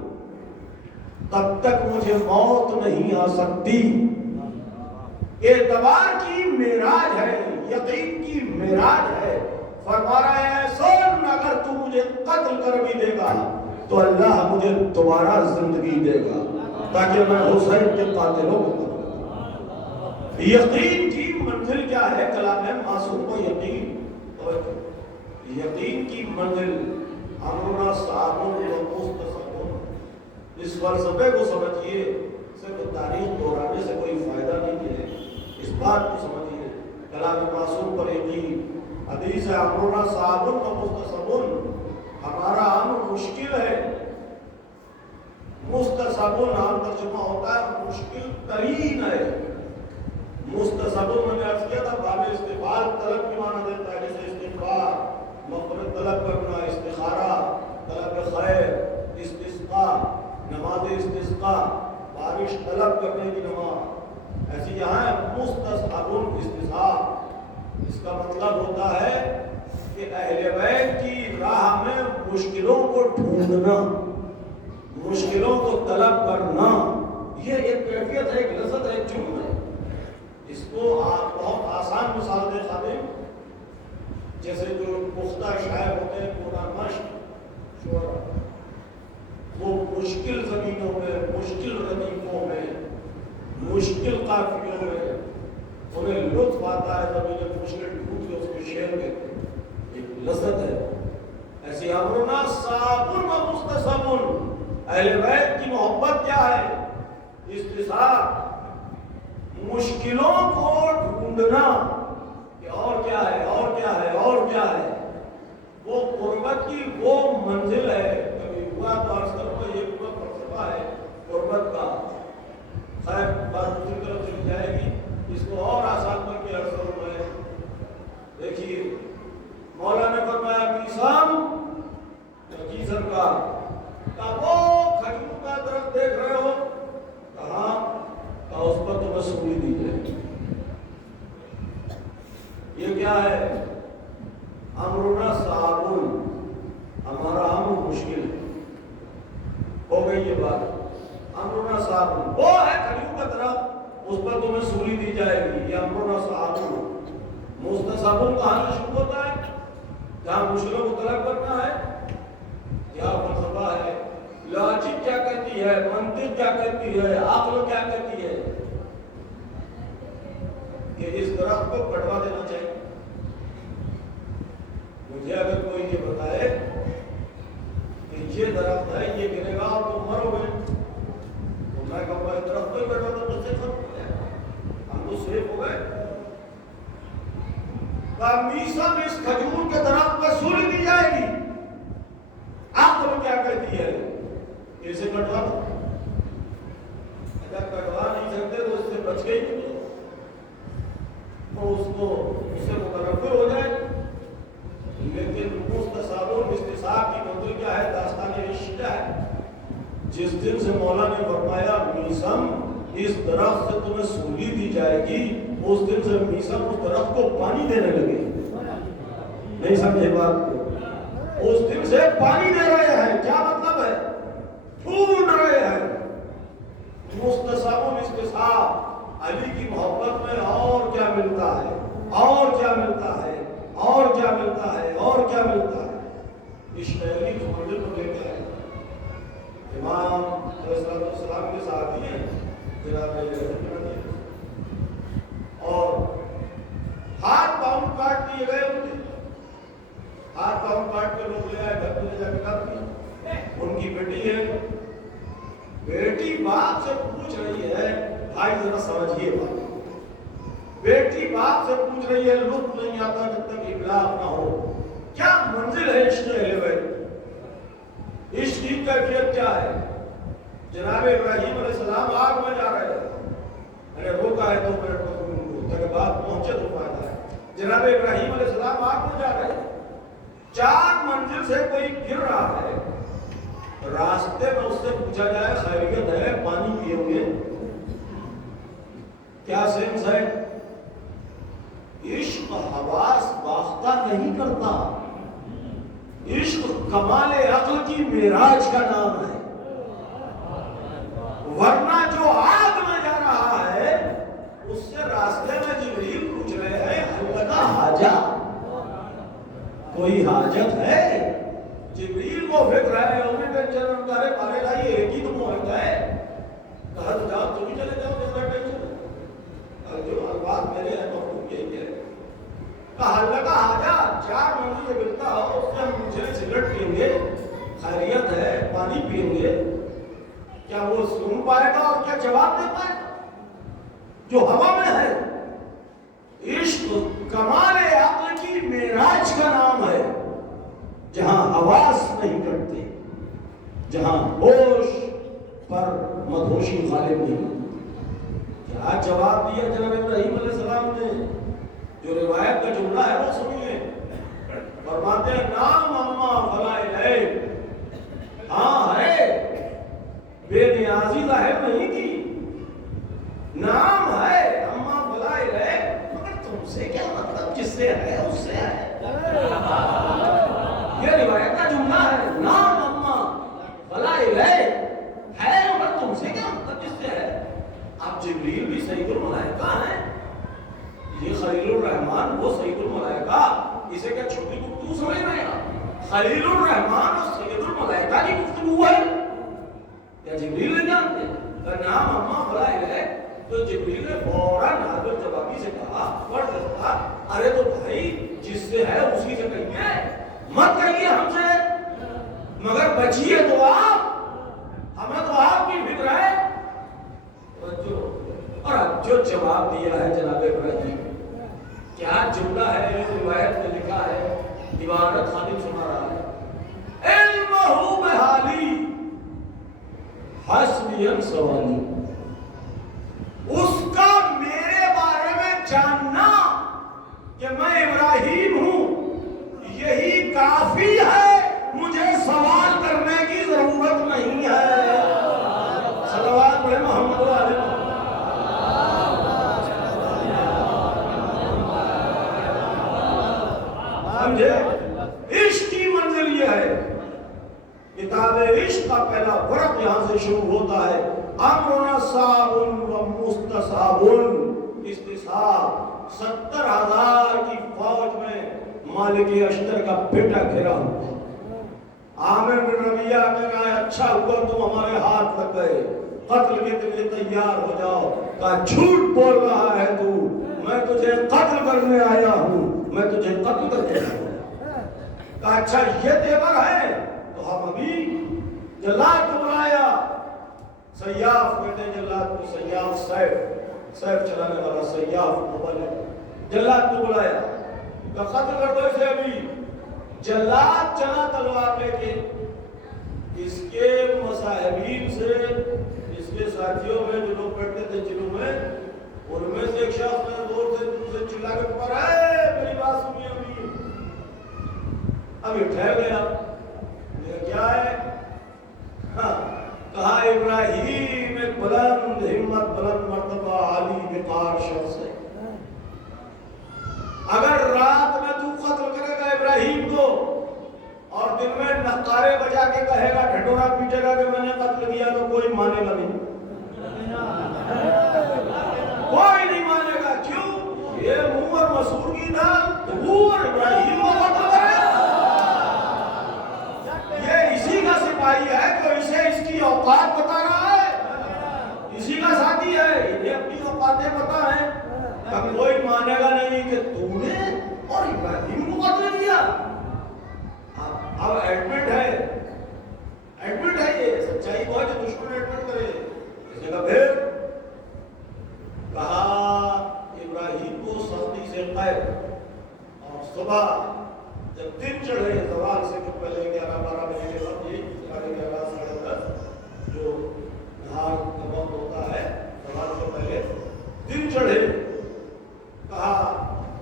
تب تک مجھے موت نہیں آ سکتی۔ اعتبار کی معراج ہے، یقین کی معراج ہے۔ فرما رہا ہے سن اگر تو مجھے قتل کر بھی دے گا تو اللہ مجھے دوبارہ زندگی دے گا تاکہ میں حسین کے قاتلوں کو قتل کروں۔ یقین کی منزل کیا ہے؟ کلام معصوم کو یقین، یقین کی منزل امرنا صعب و مستصعب۔ اس فلسفے کو سمجھیے، صرف تاریخ دہرانے سے کوئی فائدہ نہیں ہے، اس بات کو سمجھیے۔ کلام معصوم پر یقین، حدیث ہے امرنا صعب و مستصعب، ہمارا امر مشکل ہے، مستصعب نام ترجمہ ہوتا ہے مشکل ترین ہے۔ مستصعب میں نے عرض کیا تھا باب استغفار طلب کی معنی دیتا ہے، جیسے استغفار مغفرت طلب کرنا، استخارہ طلب خیر، استسقاء نماز استسقاء بارش طلب کرنے کی نماز، ایسی یہاں ہے مستصعب استصحاب۔ اس کا مطلب ہوتا ہے کہ اہل بیت کی راہ میں مشکلوں کو ڈھونڈنا، مشکلوں کو طلب کرنا، یہ ایک کیفیت ہے، ایک لذت ہے، ایک جرم ہے۔ اس کو آپ بہت آسان مثال دے خادم، جیسے جو پختہ شاعر ہوتے ہیں پورا مشق شعرا، وہ مشکل زمینوں میں، مشکل ردیفوں میں، مشکل قافیوں میں انہیں لطف آتا ہے جب انہیں مشکل ڈھونڈ کے اس کو شعر کہتے ہیں، ایک لذت ہے۔ ایسی امرنا صعب و مستصعب، اہل بیت کی محبت کیا ہے؟ استصحاب، مشکلوں کو ڈھونڈنا کہ اور کیا ہے، اور کیا ہے، اور کیا ہے۔ وہ قربت کی وہ منزل ہے، کبھی ہوا تو عرض کروں گا یہ پورا فلسفہ ہے قربت کا۔ خیر بات دوسری طرف چلی جائے گی، اس کو اور آسان کر کے عرض کروں میں۔ دیکھیے مولا نے فرمایا میثام کی سرکار کا وہ کھجور کا درخت دیکھ رہے ہو، کہاں؟ کہا اس پر تمہیں سولی دی جائے۔ یہ کیا ہے؟ امرنا صعب، ہمارا امر مشکل ہے۔ ہو گئی یہ بات، امرنا صعب، وہ ہے کھجور کا درخت، اس پر تمہیں سولی دی جائے گی، یہ امرنا صعب۔ مستصعب کہاں سے شروع ہوتا ہے؟ جہاں مشکلوں کو طلب کرنا ہے، کیا فلسفہ ہے لاجک کیا کہتی ہے، منطق کیا کہتی ہے، عقل کیا کہتی ہے کہ اس درخت کو کٹوا دینا چاہیے؟ مجھے اگر کوئی یہ بتائے کہ یہ درخت ہے، یہ گرے گا اور تم مرو گے، تو میں کہوں گا اس درخت کو ہی کٹوا دو، بس سے ختم ہو گیا، ہم تو سیف ہو گئے۔ میسا میں اس کھجور کے درخت پر سولی دی جائے گی، عقل کیا کہتی ہے کہ اسے کٹوا دو؟ اگر کٹوا نہیں سکتے تو اس سے بچ گئی تو اس کو اس سے متنفر ہو جائے۔ لیکن مستصابون استصاب کی منزل کیا ہے؟ داستان عشق کیا ہے؟ جس دن سے مولا نے فرمایا میسم اس درخت سے تمہیں سولی دی جائے گی، اس دن سے میسم اس درخت کو پانی دینے لگے۔ نہیں سمجھے بات کو؟ اس دن سے پانی دے رہے ہیں، کیا مطلب ہے؟ پھول رہے ہیں۔ مستصابون استصاب، علی کی محبت میں اور کیا ملتا ہے، اور کیا ملتا ہے، اور کیا ملتا ہے، اور کیا ملتا ہے؟ عشق علی کو منزل کو لے کے آئے۔ امام علیہ السلام کے ساتھ ہی ہیں جناب اور ہاتھ پاؤں کاٹ دیے گئے، ان کے ہاتھ پاؤں کاٹ کے لوگ لے آئے، گھر پہ لے جا کے کاٹ دیا۔ ان کی بیٹی ہے، بیٹی باپ سے پوچھ رہی ہے، بھائی ذرا سمجھیے بات، بیٹی باپ سے پوچھ رہی ہے، لطف نہیں آتا جب تک ابلاغ نہ ہو۔ کیا منزل ہے عشق اہل بیت؟ عشق کی کیفیت کیا ہے؟ جناب ابراہیم علیہ السلام آگ میں جا رہے ہیں، میں نے روکا ہے 2 منٹ تک بات پہنچے تو فائدہ ہے۔ جناب ابراہیم علیہ السلام آگ میں جا رہے ہیں، 4 منزل سے کوئی گر رہا ہے، راستے میں اس سے پوچھا جائے خیریت ہے، پانی پیو گے؟ کیا سینس ہے؟ عشق حواس باختہ نہیں کرتا، عشق کمال عقل کی معراج کا نام ہے۔ ورنہ جو آگ میں جا رہا ہے اس سے راستے میں جبریل پوچھ رہے ہیں حل کا حاجہ، کوئی حاجت ہے؟ جبریل کو فکر ہے، انہیں ٹینشن ان کا ہے، پارے لائیے ایک ہی تو معاہدہ ہے، کہا تو جاؤ تم ہی چلے جاؤ، جیسا ٹینشن جو الفاظ میرے ہیں مفہوم یہی ہے۔ کہا لگا حاجہ 4 منزل سے گرتا ہو، اس سے ہم مجھے سگریٹ پئیں گے، خیریت ہے، پانی پئیں گے، کیا وہ سن پائے گا اور کیا جواب دے پائے گا؟ جو ہوا میں ہے۔ عشق کمال عقل کی معراج کا نام ہے، جہاں حواس نہیں کرتے، جہاں ہوش پر مدہوشی غالب نہیں۔ کیا جواب دیا جناب ابراہیم علیہ السلام نے؟ جو روایت کا جملہ ہے وہ سنیے، فرماتے ہیں نام اما فلا الہ، ہاں ہے، بے نیازی ظاہر نہیں کی، نام ہے اما فلا الہ، مگر تم سے کیا مطلب، جس سے ہے اس سے ہے۔ یہ روایت کا جملہ ہے، نام اما فلا الہ ہے، مگر تم سے کیا مطلب، جس سے ہے۔ اب جبریل بھی سید الملائکہ ہیں، یہ خلیل الرحمن وہ سید الملائکہ، اسے کیا چھوٹی گفتگو سمجھ رہے ہیں؟ خلیل الرحمن اور سید الملائکہ کی گفتگو ہے، یا جبریل نہیں جانتے؟ نام اما فلا الہ، تو جبریل نے فوراً حاضر جوابی سے کہا، پڑھ دیتا، ارے تو بھائی جس سے ہے اسی سے کہیے، مت کہیے ہم سے، مگر بچیے تو آپ، ہمیں تو آپ کی فکر ہے۔ اور اب جو جواب دیا ہے جناب ابراہیم، کیا جملہ ہے، روایت میں لکھا ہے، عبارت خادم سنا رہا ہے، علمہ بحالی حسبی سوالی، اس کا میرے بارے میں جاننا کہ میں ابراہیم ہوں یہی کافی ہے، مجھے سوال کرنے کی ضرورت نہیں ہے۔ صلوات پڑھیں محمد علیہ وسلم۔ سمجھے؟ عشق کی منزل یہ ہے، کتاب عشق کا پہلا ورق یہاں سے شروع ہوتا ہے، امرنا صاب و مستصاب، استصاب، 70,000 کی فوج میں مالک اشتر کا بیٹا گھرا ہوا، عامر بن ربیعہ کہا اچھا ہوا تم ہمارے ہاتھ لگ گئے، قتل کے لیے تیار ہو جاؤ۔ کہا جھوٹ بول رہا ہے تو، میں تجھے قتل کرنے آیا ہوں، میں تجھے قتل کرنے آیا ہوں۔ کہا اچھا یہ تیور ہے تو ہم ابھی جلاد کو بلایا۔ سیاف کہتے ہیں جلاد کو، سیاف سیف چلانے والا سیاف مبل ہے، جلاد کو بلایا، کہا قتل کر دو اسے ابھی۔ جلاد چلا تلوار لے کے، اس کے مصاحبین سے، اس کے ساتھیوں میں جو لوگ بیٹھتے تھے جنہوں میں، ان میں سے ایک شخص نے زور سے دوسرے چلا کے پکارا، اے میری بات سنیے ابھی۔ ابھی ٹھہر گیا، یہ کیا ہے؟ کہا ابراہیم ایک بلند ہمت، بلند مرتبہ، عالی وقار شخص ہے، اگر رات میں تو قتل کرے گا ابراہیم کو اور دن میں نقارے بجا کے کہے گا، ڈھنڈورا پیٹے گا کہ میں نے قتل کیا، تو کوئی مانے گا نہیں، کوئی نہیں مانے گا۔ کیوں؟ یہ منہ اور مسور کی دال وہ اور ابراہیم کو قتل کرے، یہ اسی کا سپاہی ہے جو اسے اس کی اوقات بتا رہا ہے، اسی کا ساتھی ہے، انہیں اپنی اوقاتیں پتا ہیں۔ اب کوئی مانے گا نہیں کہ تو نے اور ابراہیم کو قتل کیا۔ اب ایڈمٹ ہے یہ سچائی کو ہے جو دشمن ایڈمٹ کرے۔ اس نے کہا پھر، کہا ابراہیم کو سختی سے قید، اور صبح جب دن چڑھے زوال سے کچھ پہلے 11-12 بجے کے وقت، یہ 11:30 ساڑھے 10 جو نہار کا وقت ہوتا ہے، زوال سے پہلے دن چڑھے، کہا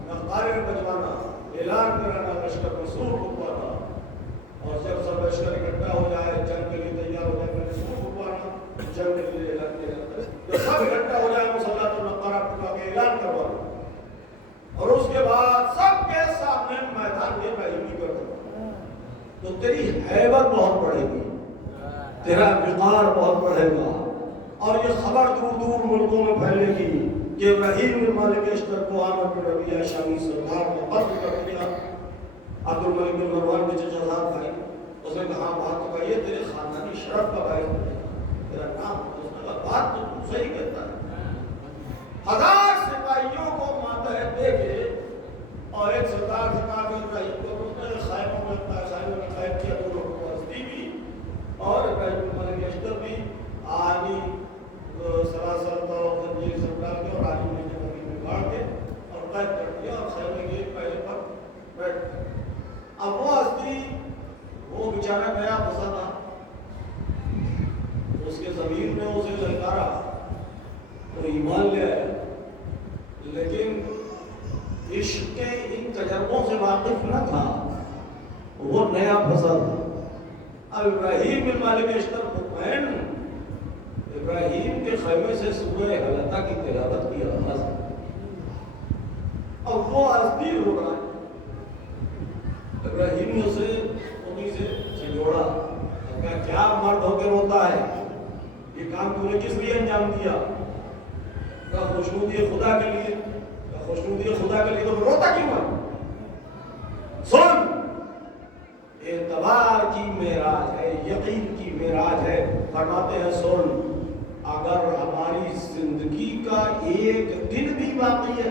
نقارے بجوانا، اعلان کرانا، لشکر مسور بکوانا، اور جب سب لشکر اکٹھا ہو جائے، جنگ کے لیے تیار ہو جائے، مسور بکوانا، جنگ کے لیے اعلان کیا جاتا ہے، جب سب اکٹھا ہو جائے مسلح تو نقارہ پکا کے اعلان کروانا، اور اس کے بعد سب کے سامنے میدان میں ابراہیمی کر دو، تو تیری ہیبت بہت بڑھے گی، تیرا وقار بہت بڑھے گا، اور یہ خبر دور دور ملکوں میں پھیلے گی کہ ابراہیم بن مالک اشتر کو عامر بن ربیعہ شامی سردار نے قتل کر دیا۔ عبد الملک بن مروان کے چچا زاد بھائی، اس نے کہا بات تو کہیے، تیرے خاندانی شرف کا بھائی تیرا نام، اس نے کہا بات تو تم صحیح کہتا ہے۔ 1000 سپاہیوں کو ماتحت دے کے اور ایک سردار سے کہا کہ ابراہیم کو اپنے خیموں میں قید کیا، دونوں کو وزدی بھی اور ابراہیم بن مالک اشتر بھی آنی سراسر تو زنجیر سے ڈال کے اور آنی میں زمین میں گاڑ کے اور قید کر دیا، اور خیمے کے پہلے پر بیٹھ گئے۔ اب وہ ہستی، وہ بیچارہ گیا پھنسا تھا، اس کے ضمیر نے اسے للکارا، وہ ایمان لے آیا، لیکن عشق کے ان تجربوں سے واقف نہ تھا، وہ نیا پھنسا تھا۔ اب ابراہیم بن مالک اشتر مطمئن ابراہیم کے خیمے سے سورہ حلقہ کی تلاوت کی آواز، اب وہ ازدیر ہو رہا ہے، ابراہیم نے اسے انہی سے جھنجھوڑا، کہا کیا مرد ہو کے روتا ہے، یہ کام تو نے کس لیے انجام دیا؟ کہا خوشنودی خدا کے لیے۔ کہا خوشنودی خدا کے لیے تو روتا کیوں ہے؟ سن، اعتبار کی معراج ہے، یقین کی معراج ہے۔ فرماتے ہیں سن، اگر ہماری زندگی کا ایک دن بھی باقی ہے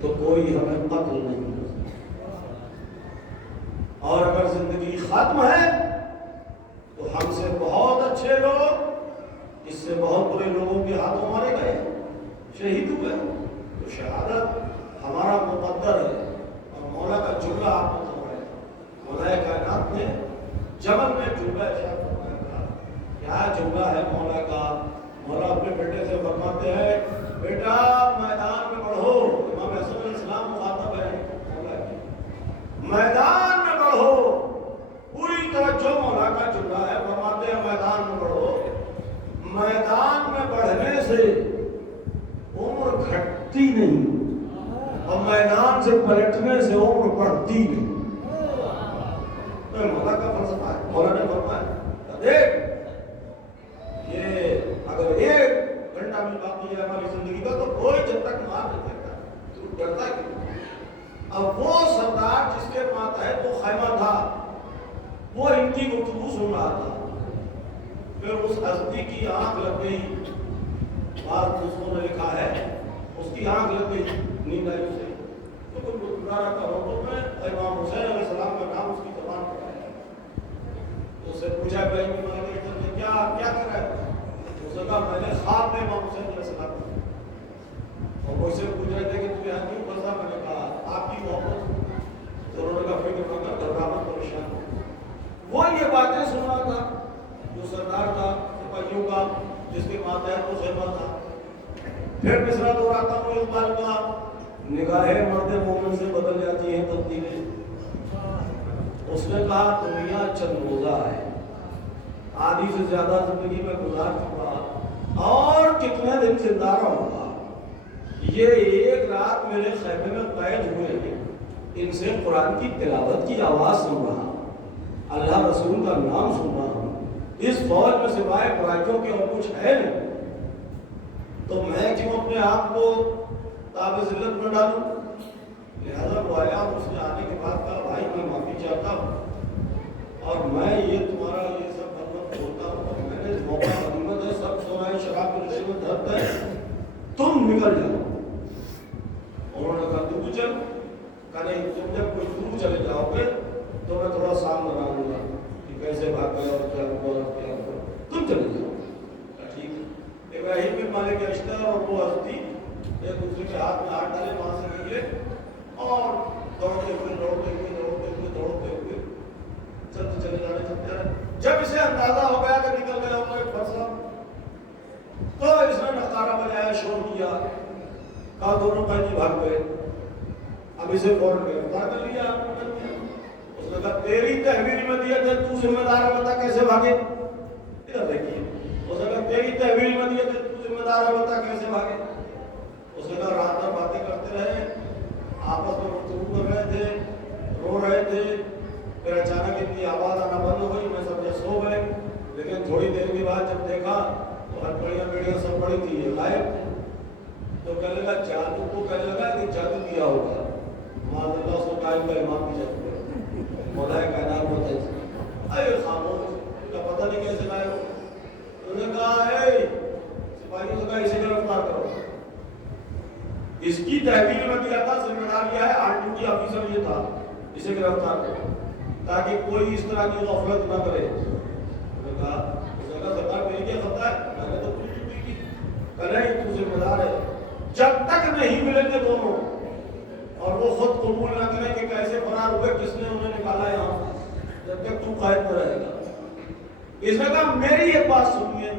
تو کوئی ہمیں قتل نہیں کر سکتا، اور اگر زندگی ختم ہے تو ہم سے بہت اچھے لوگ اس سے بہت برے لوگوں کے ہاتھوں مارے گئے، شہید ہوئے، تو شہادت ہمارا مقدر ہے۔ اور مولا کا جملہ آپ نے سمجھا، مولا کائنات نے جبل میں جملہ ارشاد فرمایا تھا، کیا جملہ ہے مولا کا؟ مولا اپنے بیٹے سے فرماتے ہیں، بیٹا میدان میں بڑھو، امام حسن علیہ السلام مخاطب ہے مولا کی، میدان میں بڑھو، پوری توجہ مولا کا جملہ ہے، فرماتے ہیں میدان میں بڑھو، میدان میں بڑھنے سے عمر گھٹتی نہیں اور میدان سے پلٹنے سے عمر بڑھتی نہیں۔ مولا کا فلسفہ ہے، مولا نے فرمایا دیکھ، یہ اگر ایک گھنٹہ بھی باقی ہے ہماری زندگی کا تو کوئی جب تک مار نہیں سکتا، تو ڈرتا ہے کیوں؟ اب وہ سردار جس کے ماتحت وہ خیمہ تھا، وہ ان کی گفتگو سن رہا تھا، پھر اس ہستی کی آنکھ لگ گئی، بعض دوستوں نے لکھا ہے اس کی آنکھ لگ گئی نیند آئی اسے، تو کچھ گزارا رہا ہو تو میں امام حسین علیہ السلام کا نام اس کی زبان پر آیا، اس سے پوچھا ابراہیم بن مالک نے کیا کر رہا ہے؟ اس نے کہا میں نے خواب میں امام حسین علیہ السلام کو، اور وہ اسے پوچھ رہے تھے کہ تمہیں یہاں کیوں پھنسا؟ میں نے کہا آپ کی محبت، تو انہوں نے کہا فکر مت کر، گھبرا مت، پریشان۔ وہ یہ باتیں سن رہا تھا جو سردار تھا سپاہیوں کا، جس کے ماتحت وہ خیمہ تھا۔ پھر مصرع دہراتا ہوں اقبال کا، نگاہیں مرد مومن سے بدل جاتی ہیں تبدیلیں۔ اس نے کہا دنیا چند روزہ ہے، آدھی سے زیادہ زندگی میں گزار چکا، اور کتنے دن زندہ رہوں گا۔ یہ ایک رات میرے خیمے میں قید ہوئے ہیں، ان سے قرآن کی تلاوت کی آواز سن رہا، اللہ رسول کا نام سن رہا ہوں، اس فوج میں سوائے برائیوں کے اور کچھ ہے نہیں، تو میں کیوں اپنے آپ کو تاب ذلت میں ڈالوں؟ لہذا وہ آیا، اس نے آنے کے بعد کہا بھائی میں معافی چاہتا ہوں، اور میں یہ تمہارا یہ سب خدمت ہوتا ہوں، اور میں نے موقع غنیمت ہے، سب سو رہے شراب کی نشے میں درد ہے، تم نکل جاؤ۔ انہوں نے کہا تو چل، کہا نہیں تم جب کوئی دور چلے جاؤ گے تو میں تھوڑا سام بنا لوں گا کہ کیسے بھاگ گیا اور کیا ہوا اور کیا ہوا، تم چلے جاؤ۔ ٹھیک ہے۔ ابراہیم بن مالک اشتر اور وہ ہستی ایک دوسرے کے ہاتھ میں ہاتھ ڈالے، وہاں سے نکلے اور دوڑتے ہوئے چلتے چلتے رہے۔ جب اسے اندازہ ہو گیا کہ نکل گیا ہوگا ایک فرسہ، تو اس نے نقارہ بجایا، شور کیا، کہا دونوں بھائی بھاگ گئے، اب اسے فوراً گرفتار کر لیا۔ اس نے کہا تیری تحویل مدیت ہے، تو ذمہ دار ہے، بتا کیسے بھاگے؟ ادھر دیکھیے، اس نے کہا تیری تحویل مدیت ہے، تو ذمہ دار ہے، بتا کیسے بھاگے؟ اس نے کہا رات بھر باتیں کرتے رہے، آپس میں گفتگو کر رہے تھے، رو رہے تھے، پھر اچانک ان کی آواز آنا بند ہو گئی، میں سمجھا سو گئے، لیکن تھوڑی دیر کے بعد جب دیکھا تو ہتھیلیاں بیڑیاں سب پڑی تھی، یہ غائب تھے، تو کہنے لگا جادو کو، کہنے لگا کہ جادو کیا ہوگا، معاذ اللہ اس کو قائم کا امام کی جاتی ہے، مولا کائنات ہوتا ہے، اے خاموش، کا پتہ نہیں کیسے لائے ہو۔ انہوں نے کہا اے سپاہیوں سے کہا اسے گرفتار کرو، اس کی تحویل میں دیا تھا، ذمہ دار یہ ہے، R2 کی آفیسر یہ تھا، اسے گرفتار کرو تاکہ کوئی اس طرح کی غفلت نہ کرے۔ انہوں نے کہا سرکار میری کیا خطا ہے، میں نے تو پوری ڈیوٹی کی، کہ نہیں تو ذمہ دار ہے، جب تک نہیں ملیں گے دونوں اور وہ خود قبول نہ کریں کہ کیسے فرار ہوئے، کس نے انہیں نکالا یہاں، جب تک تو قائد میں رہے گا۔ اس نے کہا میری ایک بات سنیے۔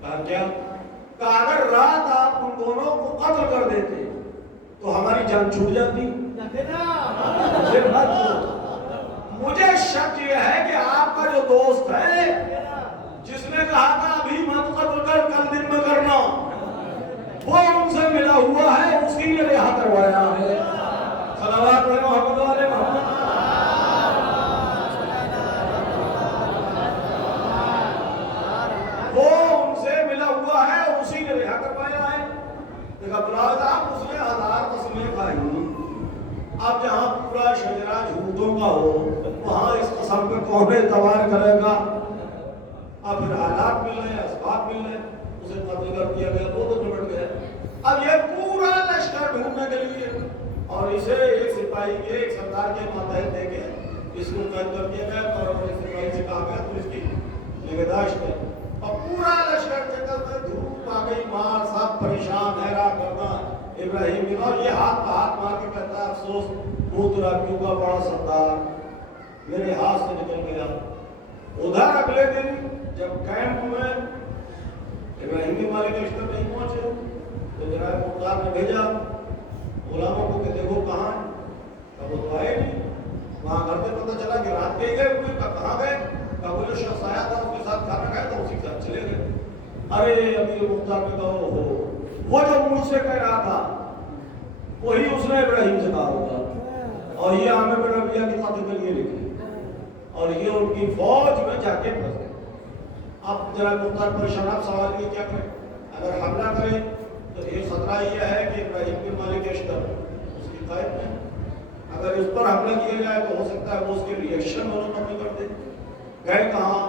کہا کیا؟ کہا اگر رات آپ ان دونوں کو قتل کر دیتے تو ہماری جان چھوٹ جاتی، مجھے شک یہ ہے کہ آپ کا جو دوست ہے جس نے کہا تھا ابھی مت قتل کر کل دن میں کرنا، وہ ان سے ملا ہوا ہے، اسی نے رہا کروایا ہے۔ صلوات علی محمد و آل محمد۔ وہ ان سے ملا ہوا ہے، اسی نے رہا کروایا ہے۔ دیکھا بلاؤ صاحب، اس نے 1000 قسمیں کھائی، اب جہاں پورا شجرہ جھوٹوں کا ہو وہاں اس قسم پہ کون اعتبار کرے گا؟ اب پھر حالات مل رہے ہیں، اسباب مل رہے ہیں، اسے قتل کر دیا گیا، وہ تو نمٹ گیا۔ اب یہ پورا لشکر ڈھونڈنے کے لیے اور اسے ایک سپاہی کے ایک سردار کے ماتحت دے کے اس کو قید کر دیا گیا، اور ایک سپاہی سے کہا گیا تو اس کی نگہداشت ہے، اور پورا لشکر چکر میں دھوپ آ گئی، مار سب پریشان، حیران کرنا ابراہیم بن، اور یہ ہاتھ پہ ہاتھ مار کے کہتا ہے افسوس موترابیوں کا بڑا سردار میرے ہاتھ سے نکل گیا۔ ادھر اگلے دن جب کیمپ میں ابراہیم بن مالک اشتر نہیں پہنچے تو جناب مختار نے بھیجا غلاموں کو کہ دیکھو کہاں ہے، اب وہ تو آئے نہیں، وہاں گھر پہ پتہ چلا کہ رات کے گئے ہوئے، کہاں گئے؟ وہ جو شخص آیا تھا اس کے ساتھ کھانا کھایا تو اسی کے ساتھ چلے گئے۔ ارے امیر مختار نے کہا ہو، وہ جو مجھ سے کہہ رہا تھا وہی اس نے ابراہیم سے کہا ہوگا، اور یہ عامر بن ربیعہ کی قتل کے لیے لکھی، اور یہ ان کی فوج میں جا کے پھنس گئے۔ اب جناب مختار پریشان، آپ سوال یہ کیا کریں؟ اگر حملہ کریں تو ایک خطرہ یہ ہے کہ ابراہیم بن مالک اشتر اس کی قید میں، اگر اس پر حملہ کیا جائے تو ہو سکتا ہے وہ اس کے ریئیکشن ہونا کمی کر دے. گئے کہاں,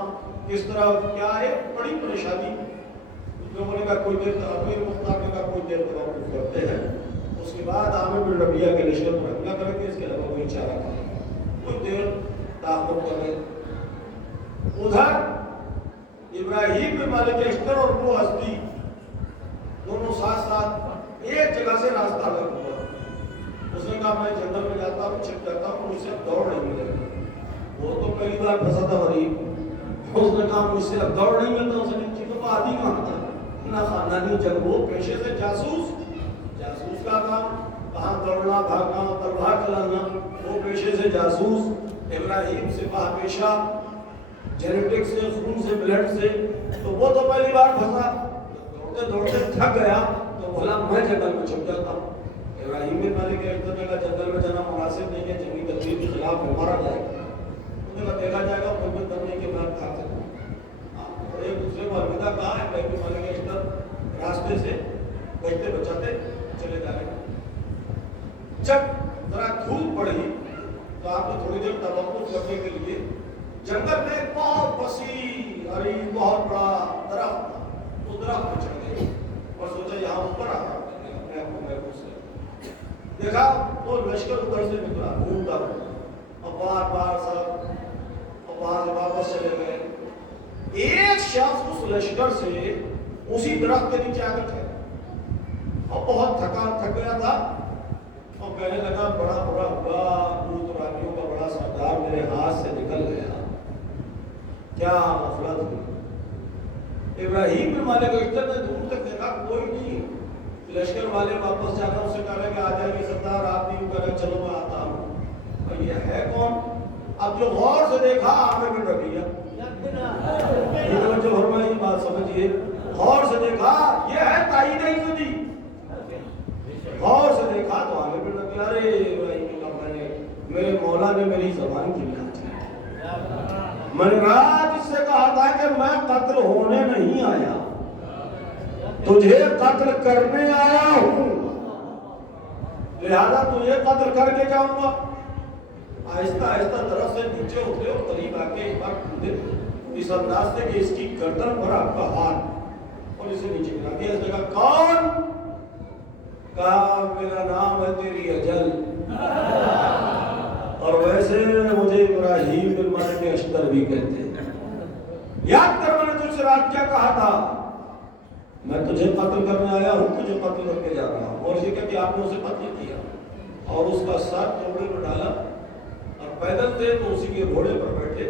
کس طرح, کیا ایک بڑی پریشانی. لوگوں نے کہا کوئی دیر امیر مختار نے کہا کوئی دیر توقف کرتے ہیں, اس کے بعد عامر بن ربیعہ کے لشکر پر حملہ کریں گے, اس کے علاوہ کوئی چارہ کریں, کوئی دیر تعاقب کریں. ادھر ابراہیم بن مالک اشتر اور وہ ہستی دونوں ساتھ ساتھ ایک جگہ سے راستہ الگ ہوا. اس نے کہا میں جنگل میں جاتا ہوں, چھپ جاتا ہوں, مجھ سے اب دوڑ نہیں ملے گا. وہ تو پہلی بار پھنسا تھا غریب. اس نے کہا مجھ سے اب دوڑ نہیں ملتا. اس نے چیزوں کا عادی کہاں تھا, نہ خاندانی جنگ, وہ پیشے سے جاسوس کا تھا. کہاں دوڑنا بھاگنا تلوار چلانا, وہ پیشے سے جاسوس. ابراہیم سپاہ پیشہ, جینیٹک سے, خون سے, بلڈ سے. تو وہ تو پہلی بار پھنسا, دوڑتے دوڑتے تھک گیا تو بولا میں جنگل میں چھپ جاتا ہوں. ابراہیم بن مالک اشتر نے کہا جنگل میں جانا مناسب نہیں ہے, جنگی تدبیر کے خلاف میں مارا جائے گا. انہوں نے کہا دیکھا جائے گا, خود میں کرنے کے بعد کھا سکوں. ایک دوسرے کو الوداع کہا. ابراہیم بن مالک اشتر راستے سے بچتے بچاتے چلے جا رہے. جب ذرا دھوپ پڑی تو آپ نے تھوڑی دیر توقف کرنے کے لیے جنگل میں ایک بہت وسیع عریض بہت بڑا درخت تھا. اس درخت پہ چڑھ گئے اور سوچا یہاں اوپر آ رہا ہے, اپنے آپ کو محفوظ سے دیکھا تو لشکر ادھر سے نکلا گھومتا ہوا, اور بار بار سب اور وہاں سے واپس چلے گئے. ایک شخص اس لشکر سے اسی درخت کے نیچے آ کر ٹھہرا اور بہت تھک گیا تھا اور کہنے لگا بڑا برا ہوا, دودھ رانیوں کا بڑا سردار میرے ہاتھ سے نکل گیا, کیا غفلت ہوئی. ابراہیم بن مالک اشتر نے دور تک دیکھا کوئی نہیں. لشکر والے واپس جانا اسے کہہ رہے کہ آ جائیے سردار, آپ بھی کہہ رہے چلو میں آتا ہوں. اور یہ ہے کون؟ اب جو غور سے دیکھا عامر بن ربیعہ, جو فرمائی بات سمجھیے, غور سے دیکھا یہ ہے تائید عزتی. غور سے دیکھا تو عامر بن ربیعہ, ارے ابراہیم کا میں نے, میرے مولا نے میری زبان کی بنا دی. میں نے رات اس سے کہا تھا کہ میں قتل ہونے نہیں آیا, تجھے قتل کرنے آیا ہوں, لہذا تجھے قتل کر کے جاؤں گا. آہستہ آہستہ درخت سے نیچے اترے اور قریب آ کے ایک بار کودے اس انداز سے کہ اس کی گردن پر آپ کا ہاتھ اور اسے نیچے گرا دیا. اس نے کہا کون؟ کہا میرا نام ہے تیری اجل, اور ویسے مجھے ابراہیم بن مالک اشتر بھی کہتے ہیں. یاد کر میں نے تجھ سے رات کیا کہا تھا, میں تجھے قتل کرنے آیا ہوں, تجھے قتل کر کے جا رہا ہوں. اور یہ کہ آپ نے اسے قتل کیا اور اس کا سر گھوڑے پر ڈالا اور پیدل تھے تو اسی کے گھوڑے پر بیٹھے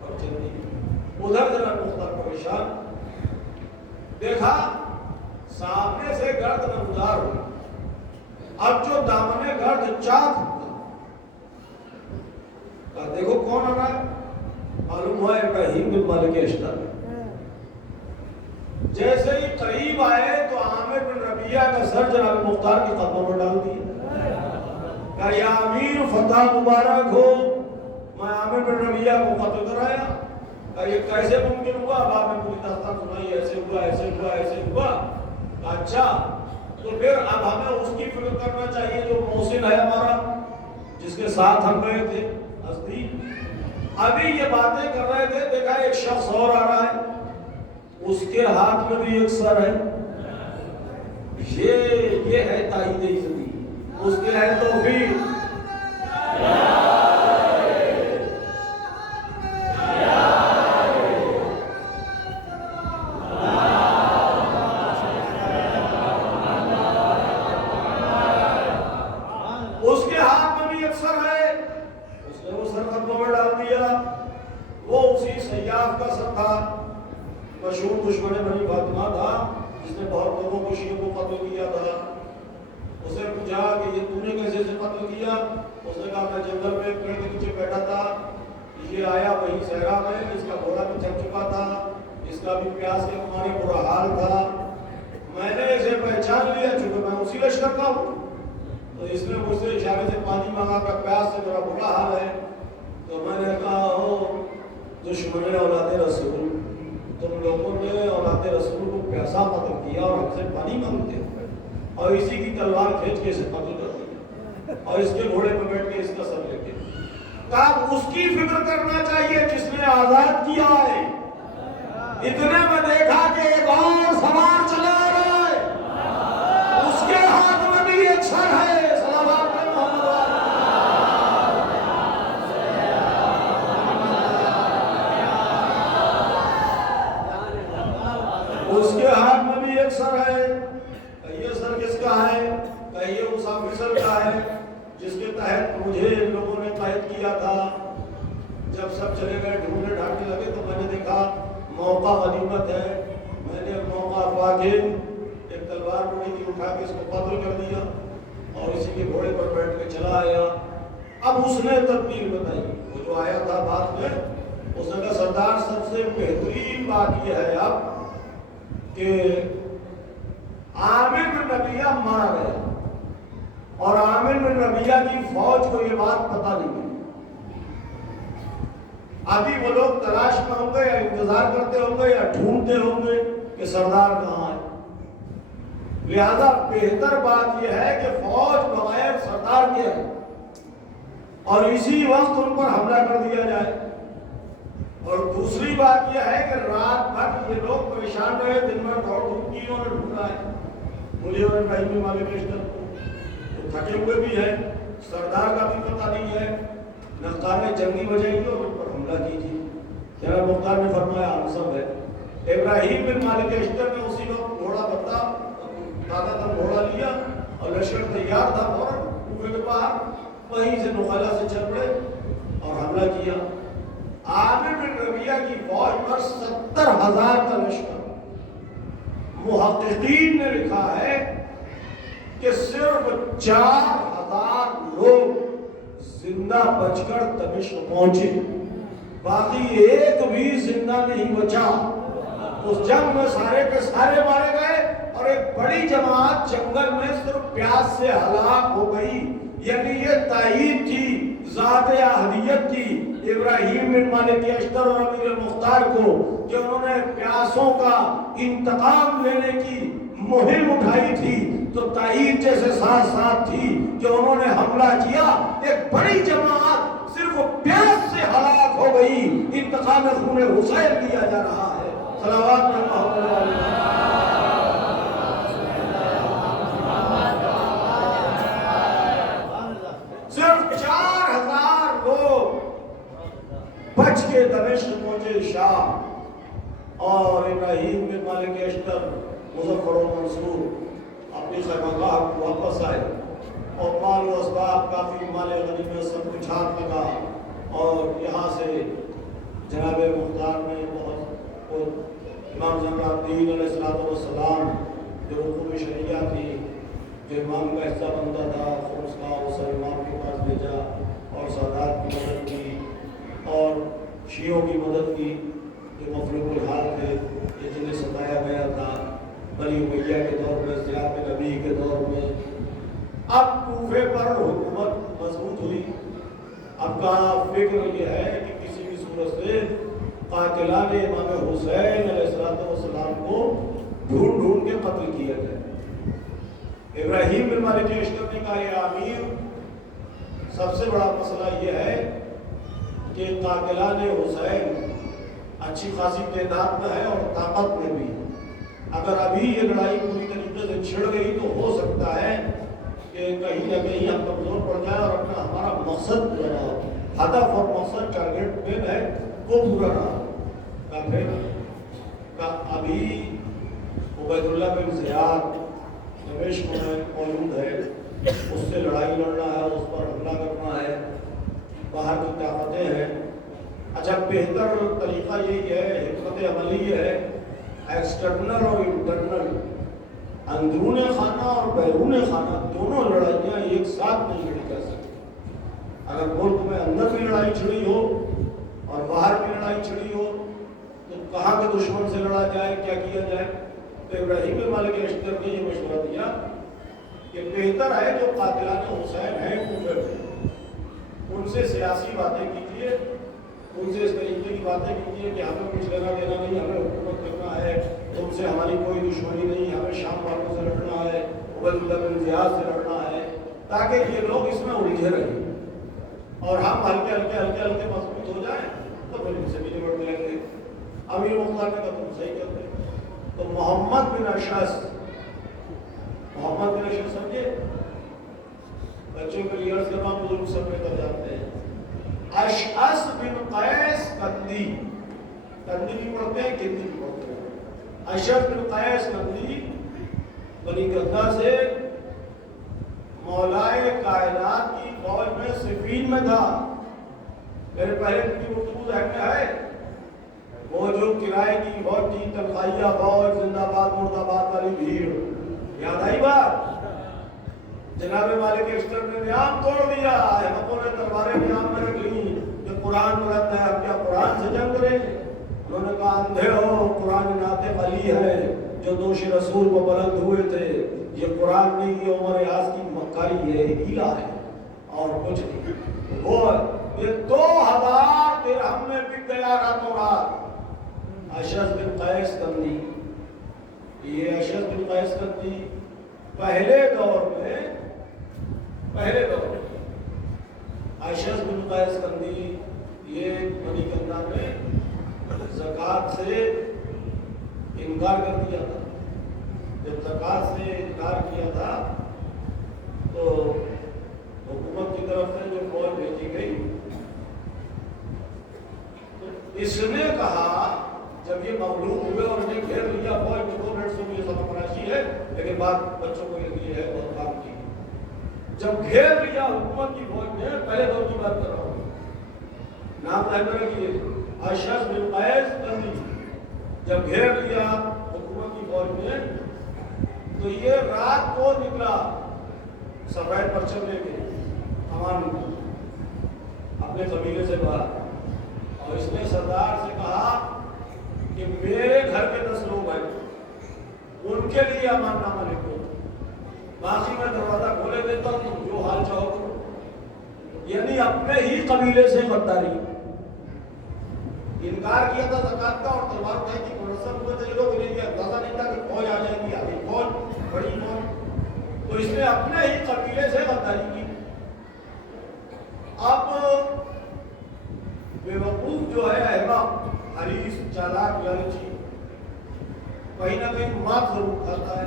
اور چل دیے. ادھر ذرا مختار پریشان دیکھا, سامنے سے گرد نمودار ہوئی. اب جو دامنے گرد چاک دیکھو کون آ رہا ہے, معلوم ہوا ابراہیم بن مالک اشتر. جیسے ہی قریب آئے تو عامر بن ربیعہ کا سر جناب مختار کے قدموں میں ڈال دیا. کہا یا امیر فتح مبارک ہو, میں عامر بن ربیعہ کو قتل کرایا. کہا یہ کیسے ممکن ہوا؟ اب آپ نے پوری داستان سنائی, ایسے ہوا ایسے ہوا ایسے ہوا. اچھا تو پھر اب ہمیں اس کی فکر کرنا چاہیے جو محسن ہے ہمارا, جس کے ساتھ ہم گئے تھے. ہستی ابھی یہ باتیں کر رہے تھے, دیکھا ایک شخص اور آ رہا ہے, اس کے ہاتھ میں بھی ایک سر ہے. یہ ہے تائید عزتی, اس کے ہے توفیق. اس کے ہاتھ میں بھی ایک سر ہے, اس نے وہ سر قدموں میں ڈال دیا. وہ اسی سیاف کا سر تھا, مشہور دشمن بنی فاطمہ تھا, جس نے بہت لوگوں کو شیعوں کو قتل کیا تھا. اس نے پوچھا کہ یہ تم نے کیسے سے قتل کیا؟ اس نے کہا میں جنگل میں پیڑ کے نیچے بیٹھا تھا, یہ آیا وہی صحرا میں, اس کا گھوڑا بھی تھک چکا تھا, اس کا بھی پیاس کے مارے برا حال تھا. میں نے اسے پہچان لیا چونکہ میں اسی لشکر کا ہوں, تو اس نے مجھ سے اشارے سے پانی مانگا کہ پیاس سے میرا برا حال ہے. تو میں نے کہا ہو دشمن اولاد رسول, تم لوگوں نے اولاد رسول کو پیاسا قتل کیا اور ہم سے پانی مانگتے ہو, اور اسی کی تلوار کھینچ کے اسے قتل کر دیا. اور اس کے گھوڑے پہ بیٹھ کے اس کا سر لے کے کہا اس کی فکر کرنا چاہیے جس نے آزاد کیا ہے. اتنے میں دیکھا کہ ایک اور سوار چلا آ رہا ہے, اس کے ہاتھ میں بھی ایک سر ہے. صلوات محمد اس کے ہاتھ میں بھی ایک سر ہے. یہ سر کس کا ہے؟ کہ یہ اس آفیسر کا ہے جس کے تحت مجھے ان لوگوں نے قید کیا تھا. جب سب چلے گئے ڈھونڈنے ڈھانڈنے لگے تو میں نے دیکھا موقع غنیمت ہے. میں نے موقع پا کے ایک تلوار پڑی تھی اٹھا کے اس کو قتل کر دیا اور اسی کے گھوڑے پر بیٹھ کے چلا آیا. اب اس نے تدبیر بتائی, وہ جو آیا تھا بعد میں, اس نے کہا سردار سب سے بہترین بات یہ ہے اب کہ عامر بن ربیعہ مارا گیا اور عامر بن ربیعہ کی فوج کو یہ بات پتہ نہیں ہے. ابھی وہ لوگ تلاش میں ہوں گے یا انتظار کرتے ہوں گے یا ڈھونڈتے ہوں گے کہ سردار کہاں ہے. لہذا بہتر بات یہ ہے کہ فوج بغیر سردار کے ہے اور اسی وقت ان پر حملہ کر دیا جائے. اور دوسری بات یہ ہے کہ رات بھر یہ لوگ پریشان رہے, دن بھر دوڑ دھوپ کی انہوں نے ڈھونڈا ہے مجھے اور ابراہیم بن مالک اشتر کو. وہ تھکے ہوئے بھی ہیں, سردار کا بھی پتہ نہیں ہے. نقطار نے جنگی بجائی اور ان پر حملہ کیجیے. جناب مختار نے فرمایا ہم سب ہے. ابراہیم بن مالک اشتر نے اسی وقت گھوڑا بندہ دادا تھا, گھوڑا لیا اور لشکر تیار تھا, فوراً کوفے کے باہر وہیں سے نخلا سے چل پڑے اور حملہ کیا. عامر بن ربیعہ کی فوج پر 70,000 کا لشکر. محققین نے لکھا ہے کہ صرف 4,000 لوگ زندہ بچ کر دمشق پہنچے, باقی ایک بھی زندہ نہیں بچا. اس جنگ میں سارے کے سارے مارے گئے اور ایک بڑی جماعت جنگل میں صرف پیاس سے ہلاک ہو گئی. یعنی یہ تائید تھی ذات احدیت کی ابراہیم بن مالک اشتر اور امیر المختار کو کہ انہوں نے پیاسوں کا انتقام لینے کی مہم اٹھائی تھی. تو تائید جیسے ساتھ ساتھ تھی کہ انہوں نے حملہ کیا, ایک بڑی جماعت صرف پیاس سے ہلاک ہو گئی. انتقام خون حسین لیا جا رہا ہے. صلوات محمد علیہ. صرف 4,000 لوگ بچ کے دمشق پہنچے شام اور ابراہیم بن مالک اشتر مظفر و منصور اپنی خیمگاہ کو واپس آئے اور مال و اسباب کافی مال غنیمت سب کچھ ہاتھ لگا. اور یہاں سے جناب مختار نے بہت امام زہرا الدین علیہ السلام جو رکوع شریعہ تھی, جو امام کا حصہ بنتا تھا, خمس کا اسے امام کے پاس بھیجا اور سادات کی مدد کی اور شیعوں کی مدد کی جو مفلوق الحال تھے, یہ جنہیں ستایا گیا تھا بنی امیہ کے دور میں, زیاد نبی کے دور میں. اب کوفے پر حکومت مضبوط ہوئی. اب کا فکر یہ ہے کہ کسی بھی صورت سے قاتلان امام حسین علیہ السلام کو ڈھونڈ ڈھونڈ کے قتل کیا جائے. ابراہیم بن مالک اشتر نے کہا یہ امیر, سب سے بڑا مسئلہ یہ ہے کہ قاتلان حسین اچھی خاصی تعداد میں ہے اور طاقت میں بھی. اگر ابھی یہ لڑائی پوری طریقے سے چھڑ گئی تو ہو سکتا ہے کہ کہیں نہ کہیں ہم کمزور پڑ جائے اور اپنا ہمارا مقصد جو ہے ہدف اور مقصد ٹارگیٹ میں ہے وہ پورا نہ ہو. پھر ابھی عبید اللہ بن زیاد دمشق میں موجود ہے, اس سے لڑائی لڑنا ہے, اس پر حملہ کرنا ہے, باہر کی طاقتیں ہیں. اچھا بہتر طریقہ یہی ہے, حکمت عملی یہ ہے, ایکسٹرنل اور انٹرنل, اندرون خانہ اور بیرون خانہ دونوں لڑائیاں ایک ساتھ نہیں لڑی جا سکتی. اگر ملک میں اندر بھی لڑائی چھڑی ہو اور باہر بھی لڑائی چھڑی ہو تو کہاں کے دشمن سے لڑا جائے, کیا کیا جائے. تو ابراہیم بن مالک اشتر نے یہ مشورہ دیا کہ بہتر ہے جو قاتلان حسین ہیں کوفے میں, ان سے سیاسی باتیں کیجیے, ان سے اس طریقے کی باتیں کیجیے کہ ہمیں کچھ لینا دینا نہیں, ہمیں حکومت کرنا ہے, تم سے ہماری کوئی دشمنی نہیں, ہمیں شام والوں سے لڑنا ہے, عبید اللہ بن زیاد سے لڑنا ہے, تاکہ یہ لوگ اس میں الجھے رہیں اور ہم ہلکے ہلکے مضبوط ہو جائیں تو پھر ان سے بھی نمٹ لیں گے. امیر مختار نے کہا تم صحیح کرتے. تو محمد بن اشعث سمجھے بچوں کے لیے عرض کرنا بزرگ سب میں کر جاتے ہیں. اشعث بن قیس کندی بھی پڑھتے ہیں کندی بھی پڑھتے ہیں. اشعث بن قیس کندی بنی گدہ سے مولائے کائنات کی فوج میں صفین میں تھا. میرے پہلے کی گفتگو ذہن میں ہے وہ جو کرائے کی فوج تھی تنخواہیہ فوج زندہ آباد مرد آباد والی بھیڑ یاد آئی بات. جناب مالک اشتر نے نیام توڑ دیا. احمدوں نے تلواریں نیام میں رکھ لی کہ قرآن پڑھتا ہے اب کیا قرآن سے جنگ کریں. انہوں نے کہا اندھے ہو قرآن ناطق علی ہے جو دوش رسول کو بلند ہوئے تھے. یہ قرآن نہیں یہ عمر یاس کی مکاری ہے ہیلا ہے اور کچھ نہیں. وہ یہ 2000 درہم میں بک گیا راتوں رات. اشعث بن قیس کندی یہ اشعث بن قیس کندی پہلے دور میں اشعث بن قیس کندی یہ بنی گدہ میں زکوٰۃ سے انکار کر دیا تھا. جب زکوٰۃ سے انکار کیا تھا تو حکومت کی طرف سے جو فوج بھیجی گئی تو اس نے کہا جب یہ مغلوب ہوئے اور انہیں گھیر لیا فوج میں 2 منٹ سے مجھے سبق راشی ہے لیکن بات بچوں کو یہ ہے بہت کام کی. جب گھیر لیا حکومت کی فوج نے پہلے دور کی بات کر رہا ہوں نام ذہن میں رکھیے اشعث بن قیس کندی جب گھیر لیا حکومت کی فوج نے تو یہ رات کو نکلا سفید پرچم لے کے امان اپنے قبیلے سے باہر اور اس نے سردار سے کہا کہ میرے گھر کے 10 لوگ ہیں ان کے لیے امان نامہ لکھو باقی میں دروازہ کھولے دیتا ہوں تم جو حال چاہو کرو. یعنی اپنے ہی قبیلے سے غداری. انکار کیا تھا زکوٰۃ کا اور تلوار اٹھائی تھی منظم ہوئے تھے یہ لوگ. انہیں یہ اندازہ نہیں تھا کہ فوج آ جائے گی آگے فوج بڑی فوج تو اس نے اپنے ہی قبیلے سے غداری کی. اب بیوقوف جو ہے احمق حریص چالاک لالچی کہیں نہ کہیں مات ضرور کھاتا ہے.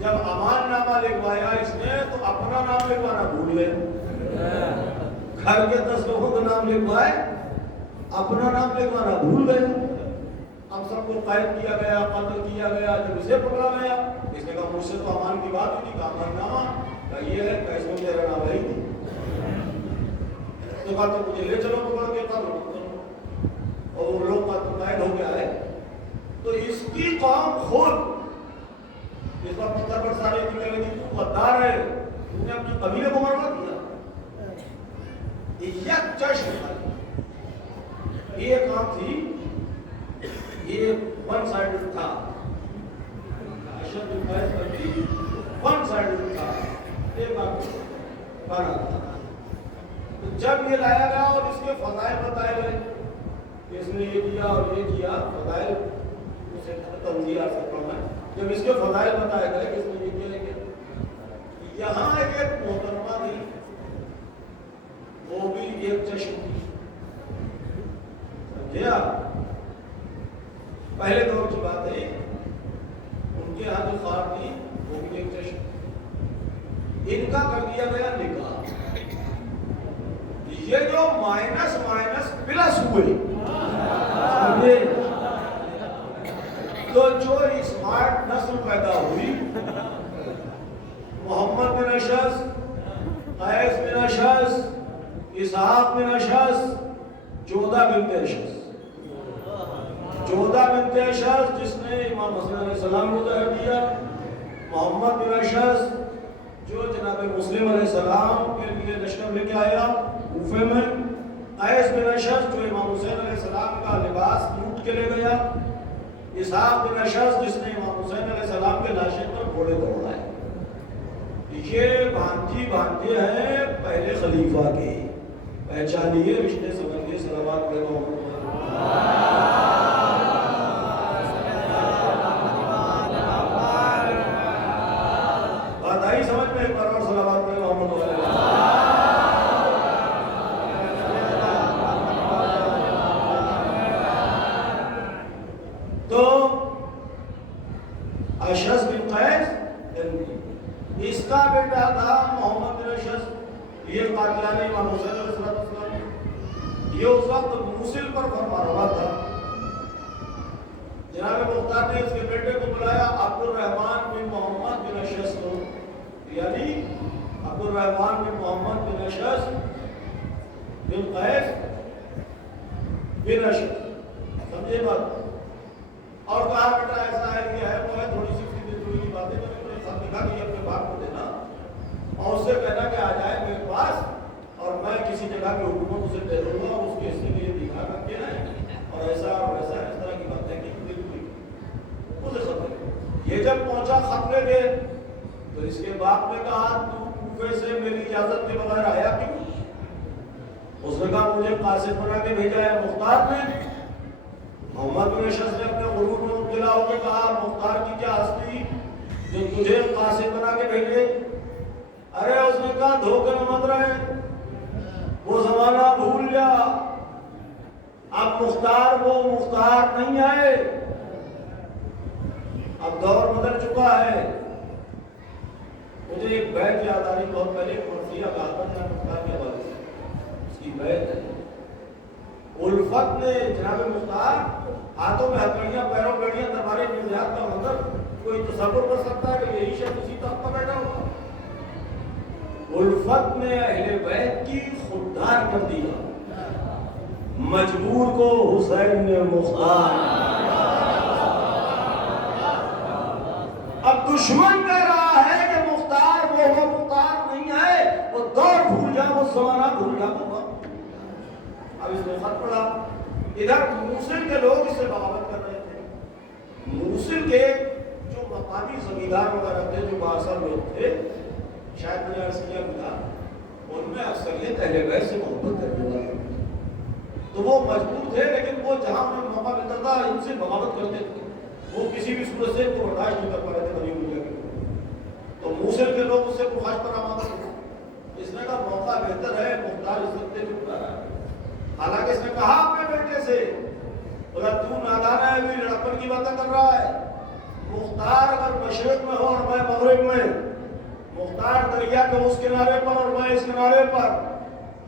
جب امان نامہ لکھوایا اس نے تو اپنا نام لکھوانا بھول گئے. گھر کے 10 لوگوں کا نام لکھوائے اپنا نام لکھوانا بھول گئے. اب سب کو قید کیا گیا قتل کیا گیا. جب اسے پکڑا گیا اس نے کہا مجھ سے تو امان کی بات ہوئی تھی. کہا امان نامہ یہ ہے کہ اس میں میرا نام ہے ہی تو کہا تو مجھے لے چلو پکڑ کے قتل اور وہ لوگ قید ہو گیا ہے. تو اس کی قوم خود اس پر پتھر پر سارے نکلے گی تو غدار ہے تو نے اپنے قبیلے کو مروا دیا. یک چشم یہ کام تھی یہ ون سائیڈ تھا. اشعث بن قیس کندی ون سائیڈ تھا ایک بات بنا تھا. جب یہ لایا گیا اور اس کے فضائل بتائے گئے کہ اس نے یہ کیا اور یہ کیا فضائل اسے تنظیر آ سکتا ہے. جب اس کے فضائل بتائے گئے کہ اس نے یہ کیا یہاں ایک محترمہ تھی وہ بھی ایک چشم تھی. سمجھے آپ پہلے دور کی بات ہے ان کے ہاں جو خواب تھی وہ بھی ایک چشم. ان کا کر دیا گیا نکاح. یہ جو مائنس پلس ہوئے تو جو اسمارٹ نسل پیدا ہوئی محمد بن اشعث قیس بن اشعث اسحاق بن اشعث جودہ بنت اشعث جس نے امام حسن علیہ السلام کو زہر دیا. محمد بن اشعث جو جناب مسلم علیہ السلام کے لیے لشکر لے کے آیا کوفے میں. قیس بن اشعث جو امام حسین علیہ السلام کا لباس لوٹ کے لے گیا. اسحاق بن اشعث جس نے امام حسین علیہ السلام کے لاشے پر گھوڑے دوڑائے. یہ بھانجے ہیں پہلے خلیفہ کے. پہچانیے رشتے سمجھیے صلوات پڑھے محمد. بات آئی سمجھ میں ایک بار اور صلوات پڑھے اس کا بیٹا تھا محمد بن اشعث، یہ قاتلان امام حسین علیہ السلام، یہ اس وقت موصل پر فرما روا تھا۔ جناب مختار نے اس کے بیٹے کو بلایا عبد الرحمن بن محمد بن اشعث کو، یعنی عبد الرحمن بن محمد بن اشعث بن قیس بن اشعث، سمجھے بات؟ اور کہا بیٹا ایسا ہے کہ ہے وہ ہے، تھوڑی سی ضروری کی باتیں تو نے خط لکھا کہ اپنے باپ کو دینا اور اس سے کہنا کہ آ جائے میرے پاس اور میں کسی جگہ کی حکومت اسے دے دوں گا اور اس کے حصے کے لیے دکھا کر کے نا اور ایسا اور ویسا اس طرح کی باتیں کی اسے خط۔ یہ جب پہنچا خط لے کے تو اس کے باپ نے کہا تو کوفے سے میری اجازت کے بغیر آیا کیوں؟ اس نے کہا مجھے قاصد بنا کے بھیجا ہے مختار نے۔ محمد بن اشعث نے اپنے غرور میں مبتلا ہو کے کہا مختار کی کیا ہستی جو تجھے قاصد بنا کے بھیجے؟ ارے اس نے کہا دھوکے میں مت رہے، وہ زمانہ بھول جا، اب مختار وہ مختار نہیں آئے، اب دور بدل چکا ہے۔ مجھے ایک بیعت یاد آ رہی بہت پہلے، مرثیہ غالباً جہاں مختار کے حوالے سے اس کی بیعت ہے۔ الفت نے جناب مختار ہاتھوں میں ہتھیلیاں پیروں بیڑیاں دربارے نظریات کا منظر کوئی تصور کر سکتا ہے کہ یہی شخص اسی تخت پر بیٹھا ہوگا؟ الفت نے اہل بیت کی خوددار کر دیا، مجبور کو حسین نے مختار۔ اب دشمن کہہ رہا ہے کہ مختار وہ مختار نہیں ہے، وہ دور بھول جا، وہ زمانہ بھول جا۔ اب اس نے خط پڑھا، ادھر موصل کے لوگ اس سے بغاوت کر رہے تھے۔ موصل کے جو مقامی زمیندار وغیرہ تھے، جو بااثر لوگ تھے، شاید میں نے عرض کیا تھا، ان میں اکثریت اہل بیت سے محبت کرنے والے تھے، تو وہ مجبور تھے، لیکن وہ جہاں انہیں موقع ملتا تھا ان سے بغاوت کرتے تھے، وہ کسی بھی صورت سے کو برداشت نہیں کر پا رہے تھے بنی ہوئی جگہ۔ تو موصل کے لوگ اس سے خواہش پر آمادہ تھے، اس نے کہا موقع بہتر ہے، مختار عزت دے چکا رہا ہے۔ حالانکہ اس نے کہا اپنے بیٹے سے، اگر تو نادان ہے بھی لڑکپن کی باتیں کر رہا ہے، مختار اگر مشرق میں ہو اور میں مغرب میں، مختار دریا کے اس کنارے پر اور میں اس کنارے پر،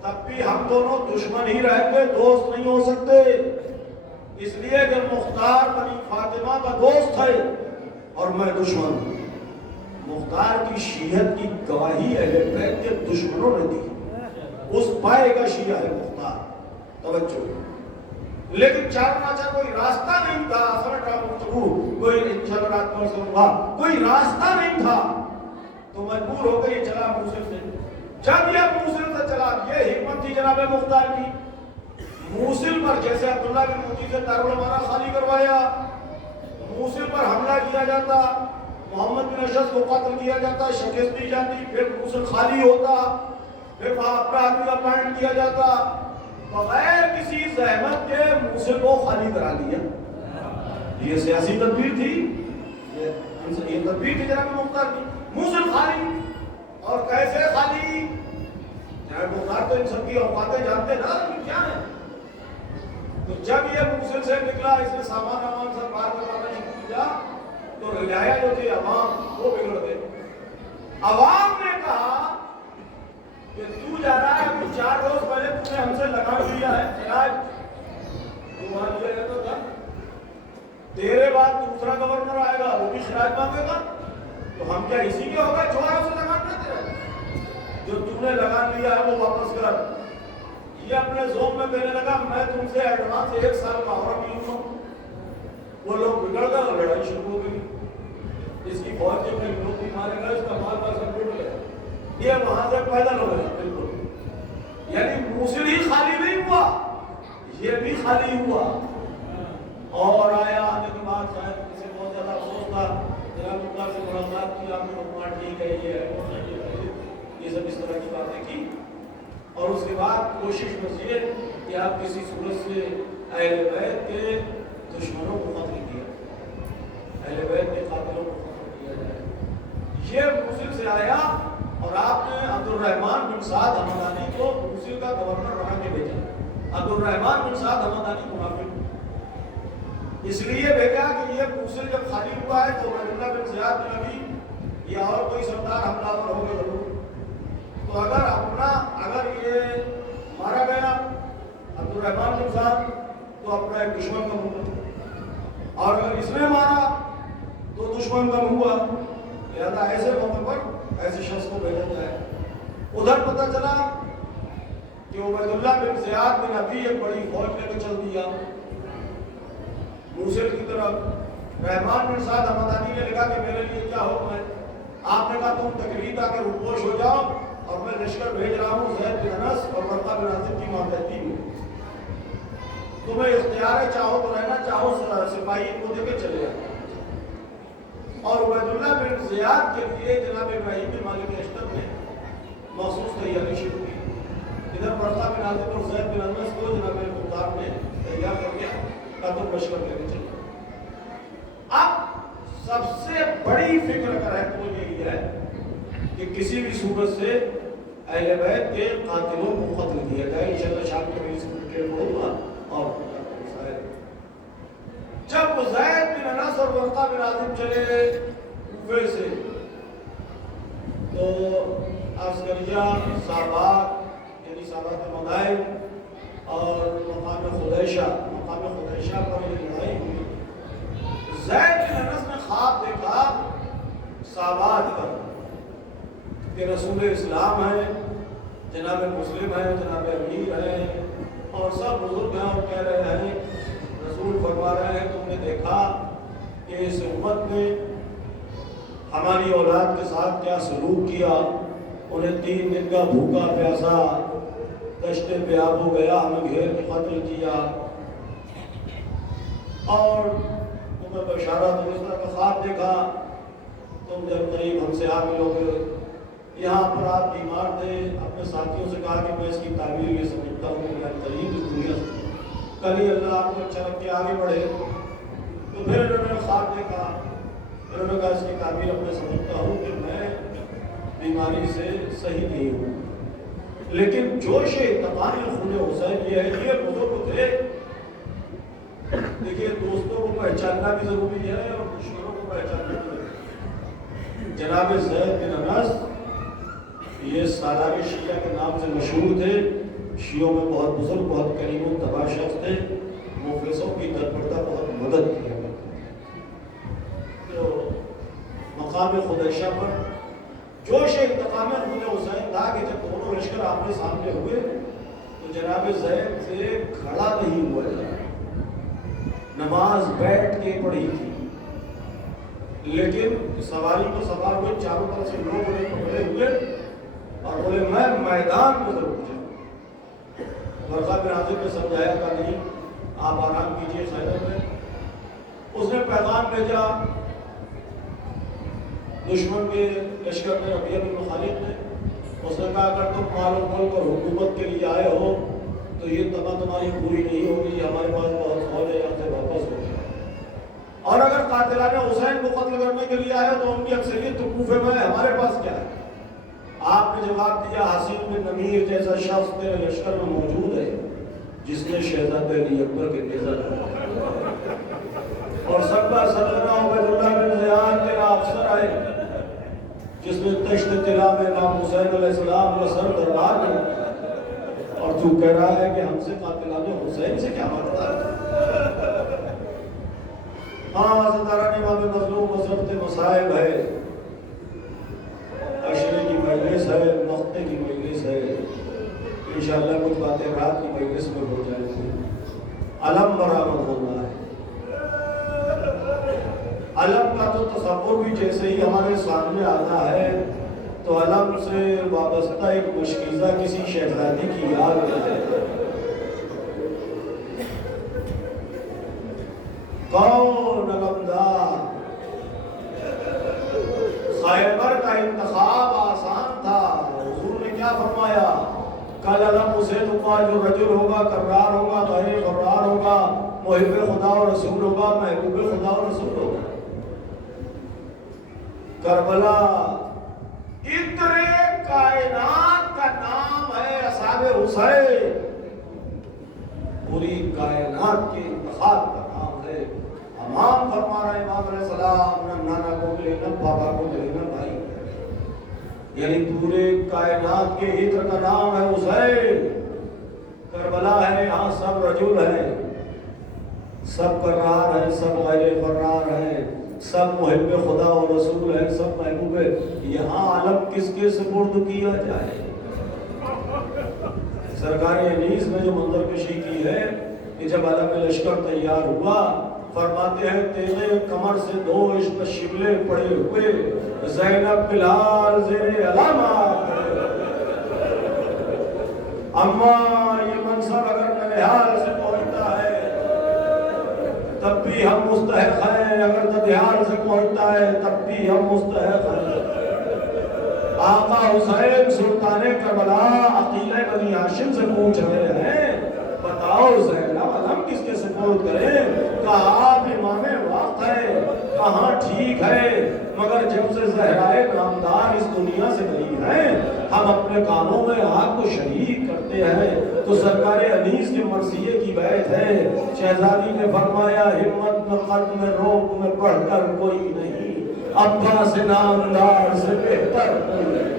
تب بھی ہم دونوں دشمن ہی رہیں گے، دوست نہیں ہو سکتے، اس لیے کہ مختار بنی فاطمہ کا دوست ہے اور میں دشمن ہوں۔ مختار کی شیعت کی گواہی اہل بیت کے دشمنوں نے دی، اس پائے کا شیعہ ہے مختار، توجہ۔ لیکن چار ناچار کوئی راستہ نہیں تھا، سمجھ رہا گفتگو کوئی انشاءاللہ رات پر سنگا، کوئی راستہ نہیں تھا، تو مجبور ہو کر یہ چلا موصل سے۔ جب یہ موصل سے چلا، یہ حکمت تھی جناب مختار کی، موصل پر جیسے عبداللہ بن موتی سے دارالمنارہ خالی کروایا، موصل پر حملہ کیا جاتا، محمد بن اشعث کو قتل کیا جاتا، شکست دی جاتی، پھر موصل خالی ہوتا، پھر وہاں اپنا آدمی اپائنٹ کیا جاتا، بغیر کسی زحمت کے موصل کو خالی کرا دیا۔ یہ سیاسی تدبیر تھی، یہ تدبیر تھی جناب مختار کی۔ موصل خالی، اور کیسے خالی؟ جناب مختار تو ان سب کی اوقاتیں جانتے نا کیا ہے۔ تو جب یہ موصل سے نکلا، اس نے سامان امان سب باہر کروانا شروع کیا، تو رعایا جو تھی عوام وہ بگڑ گئے۔ عوام نے کہا کہ تو جا رہا ہے، کچھ 4 روز پہلے تم نے ہم سے لگان لیا ہے، علاج تو وہاں لیا گیا تو تھا، تیرے بعد دوسرا گورنر آئے گا، وہ بھی خراج مانگے گا، تو ہم کیا اسی کے ہوگا چوہاروں سے لگان دیتے ہیں؟ جو تم نے لگان لیا ہے وہ واپس کر۔ یہ اپنے ذوق میں کہنے لگا میں تم سے ایڈوانس 1 سال کا اور بھی ہوں۔ وہ لوگ بگڑ گئے اور لڑائی شروع ہو گئی، اس کی فوج کے میں لوگ بھی مارے گئے، اس کا مال کا سب ٹوٹ گیا، یہ وہاں سے پیدل ہو گیا بالکل۔ یعنی موصل ہی خالی نہیں ہوا، یہ بھی خالی ہوا۔ اور آیا آنے کے بعد شاید کسی بہت زیادہ افسوس تھا، جناب مختار سے ملاقات کی، آپ نے حکومت ٹھیک ہے، یہ سب اس طرح کی باتیں کی، اور اس کے بعد کوشش مزید کہ آپ کسی صورت سے اہل بیت کے دشمنوں کو ختم کیا، اہل بیت کے قاتلوں کو ختم کیا جائے۔ یہ موصل سے آیا اور آپ نے عبد الرحمن بن سعد حمدانی کو موصل کا گورنر بنا کے بھیجا۔ عبد الرحمن بن سعد حمدانی منافق اس لیے بھیجا کہ یہ موصل جب خالی ہوا ہے تو عبداللہ بن زیاد بن ابی یا اور کوئی سردار حملہ ور ہوگا ضرور. تو اگر یہ مارا گیا عبد الرحمان بن سعد تو اپنا ایک دشمن کم ہوا، اور اگر اس نے مارا تو دشمن کم ہوا. لہذا ایسے موقع پر ایسے شخص کو بھیجا جائے. ادھر پتہ چلا کہ عبید اللہ بن زیاد بن ابی ایک بڑی فوج لے کے چل دیا موصل کی طرف. رحمان بن سعد حمدانی نے لکھا کہ میرے لیے کیا حکم ہے؟ آپ نے کہا تم تکلیف آ کے روپوش ہو جاؤ اور میں لشکر بھیج رہا ہوں زید بن انس اور ورقہ بن عازب کی ماتحتی ہوں. تمہیں اختیار ہے، چاہو تو رہنا، چاہو سپاہی کو دے کے چلے جاؤ. اور عبید اللہ بن زیاد کے لیے جناب ابراہیم بن مالک اشتر نے مخصوص تیاری شروع کی. ادھر ورقہ بن عازب اور زید بن انس کو جناب مختار نے تیار کر دیا کہ تم لشکر لے کے چلو. اب سب سے بڑی فکر اگر ہے تو یہی ہے کہ کسی بھی صورت سے اہل بیت کے قاتلوں کو قتل کیا جائے. انشاءاللہ شام کے اس کے ہوگا. اور جب زید بن انس اور ورقہ بن عازب چلے کوفے سے تو عسکریہ صحابات یعنی صحابات مدائن اور مقام خدیشہ پر یہ لڑائی ہوئی. زید بن انس نے خواب دیکھا صحابات کا کہ رسول اسلام ہے، جناب مسلم ہے، جناب امیر ہے اور سب بزرگ ہیں اور کہہ رہے ہیں، رسول فرما رہے ہیں تم نے دیکھا کہ اس امت نے ہماری اولاد کے ساتھ کیا سلوک کیا. انہیں 3 دن کا بھوکا پیاسا دشت پہ آب ہو گیا، ہمیں گھیر کے قتل کیا. اور تمہیں بشارت اس طرح کا خواب دیکھا، تم جب قریب ہم سے آ ملو گے. یہاں پر آپ بیمار تھے، اپنے ساتھیوں سے کہا کہ میں اس کی تعبیر یہ سمجھتا ہوں کہ میں قریب اس دنیا سے کل ہی اللہ آپ کو اچھا رکھ کے آگے بڑھے. تو پھر انہوں نے خواب دیکھا، انہوں نے کہا اس کی تعبیر اب میں سمجھتا ہوں کہ میں بیماری سے صحیح نہیں ہوں. لیکن جوش اتقان خون حسین یہ ہے، یہ بزرگ تھے. دیکھیے دوستوں کو پہچاننا بھی ضروری ہے اور دشمنوں کو پہچاننا بھی ضروری ہے. جناب زید بن انس یہ سالار شیعہ کے نام سے مشہور تھے. شیعوں میں بہت بزرگ، بہت کریم و تباہ شخص تھے. مفلسوں کی درپردہ بہت مدد کی. تو مقام خدیشہ پر جوش انتقام خون حسین تھا کہ جب دونوں لشکر آمنے سامنے ہوئے تو جناب زید سے کھڑا نہیں ہوا جا. نماز بیٹھ کے پڑھی تھی، لیکن سواری کو سوار ہوئے چاروں طرف سے لوگ انہیں پکڑے ہوئے اور بولے میں میدان میں ضرور جاؤں. ورقہ بن عازب نے سمجھایا کہ نہیں آپ آرام کیجئے خیبر میں. اس نے پیغام بھیجا دشمن کے لشکر میں ربیعہ بن خالد نے. اس نے کہا اگر تم مال و ملک اور حکومت کے لیے آئے ہو تو یہ تمہ تمہاری پوری نہیں ہوگی، ہمارے پاس بہت فوج ہے، یہاں سے واپس ہو جائے. اور اگر قاتلان حسین کو قتل کرنے کے لیے آئے تو ان کی اکثریت تو کوفے میں ہے، ہمارے پاس کیا ہے؟ آپ نے جواب دیا حسین بن نمیر جیسا شخص تیرے لشکر میں موجود ہے جس نے شہزادہ علی اکبر کے نیزہ لگایا. اور سبا سلطنہ عبید اللہ بن زیاد تیرا افسر ہے جس نے تشت طلا میں امام حسین علیہ السلام کا سر دربار میں. اور تو کہہ رہا ہے کہ ہم سے قاتلان حسین سے کیا مطلب ہے؟ ہاں حضرت امام مظلوم وزرت مصائب ہے، عشرے کی مجلس ہے، مقتے کی مجلس ہے. انشاءاللہ کچھ باتیں رات کی مجلس میں ہو جائیں گی. علم برآمد ہونا ہے. علم کا تو تصور بھی جیسے ہی ہمارے سامنے آتا ہے تو علم سے وابستہ ایک مشکیزہ کسی شہزادی کی یاد ہے. کون علمدار؟ خیبر کا انتخاب آسان تھا. حضور نے کیا فرمایا؟ کل علم اسے دوں جو رجل ہوگا، کرار ہوگا، غیر غرار ہوگا، محب خدا و رسول ہوگا، محبوب خدا و رسول ہوگا. کربلا اتنے کائنات کا نام ہے اصحاب حسین، پوری کائنات کے انتخاب کا نام ہے. امام فرما رہے امام علیہ السلام نہ نانا کو ملے نہ بابا کو ملے نہ بھائی یعنی پورے کائنات کے عطر کا نام ہے حسین، کربلا ہے، یہاں سب رجل ہے، سب قرار ہے، سب غیر قرار ہے، سب محب خدا و رسول ہے، سب محبوب ہے، یہاں علم کس کے سپرد کیا جائے؟ سرکار انیس نے جو منظر کشی کی ہے کہ جب علم لشکر تیار ہوا، فرماتے ہیں تیرے کمر سے 2 عشق شبلے پڑے ہوئے، زینب بلال زیر علم اماں یہ منصب اگر ننہال سے پہنچتا ہے تب بھی ہم مستحق ہیں، اگر ننہال سے پہنچتا ہے تب بھی ہم مستحق ہیں۔ آقا حسین سلطان کربلا عقیل بنی ہاشم سے پوچھ رہے ہیں، بتاؤ زینب علم کس کے سپرد کریں؟ کہا آپ امام وقت ہے، کہاں ٹھیک ہے، مگر جب سے زہرائے نامدار اس دنیا سے گئی ہیں ہم اپنے کاموں میں آپ کو شریک کرتے ہیں۔ تو سرکار انیس کے مرثیے کی بیعت ہے، شہزادی نے فرمایا ہمت میں قد میں روب میں بڑھ کر کوئی نہیں، عباس نامدار سے بہتر کوئی نہیں۔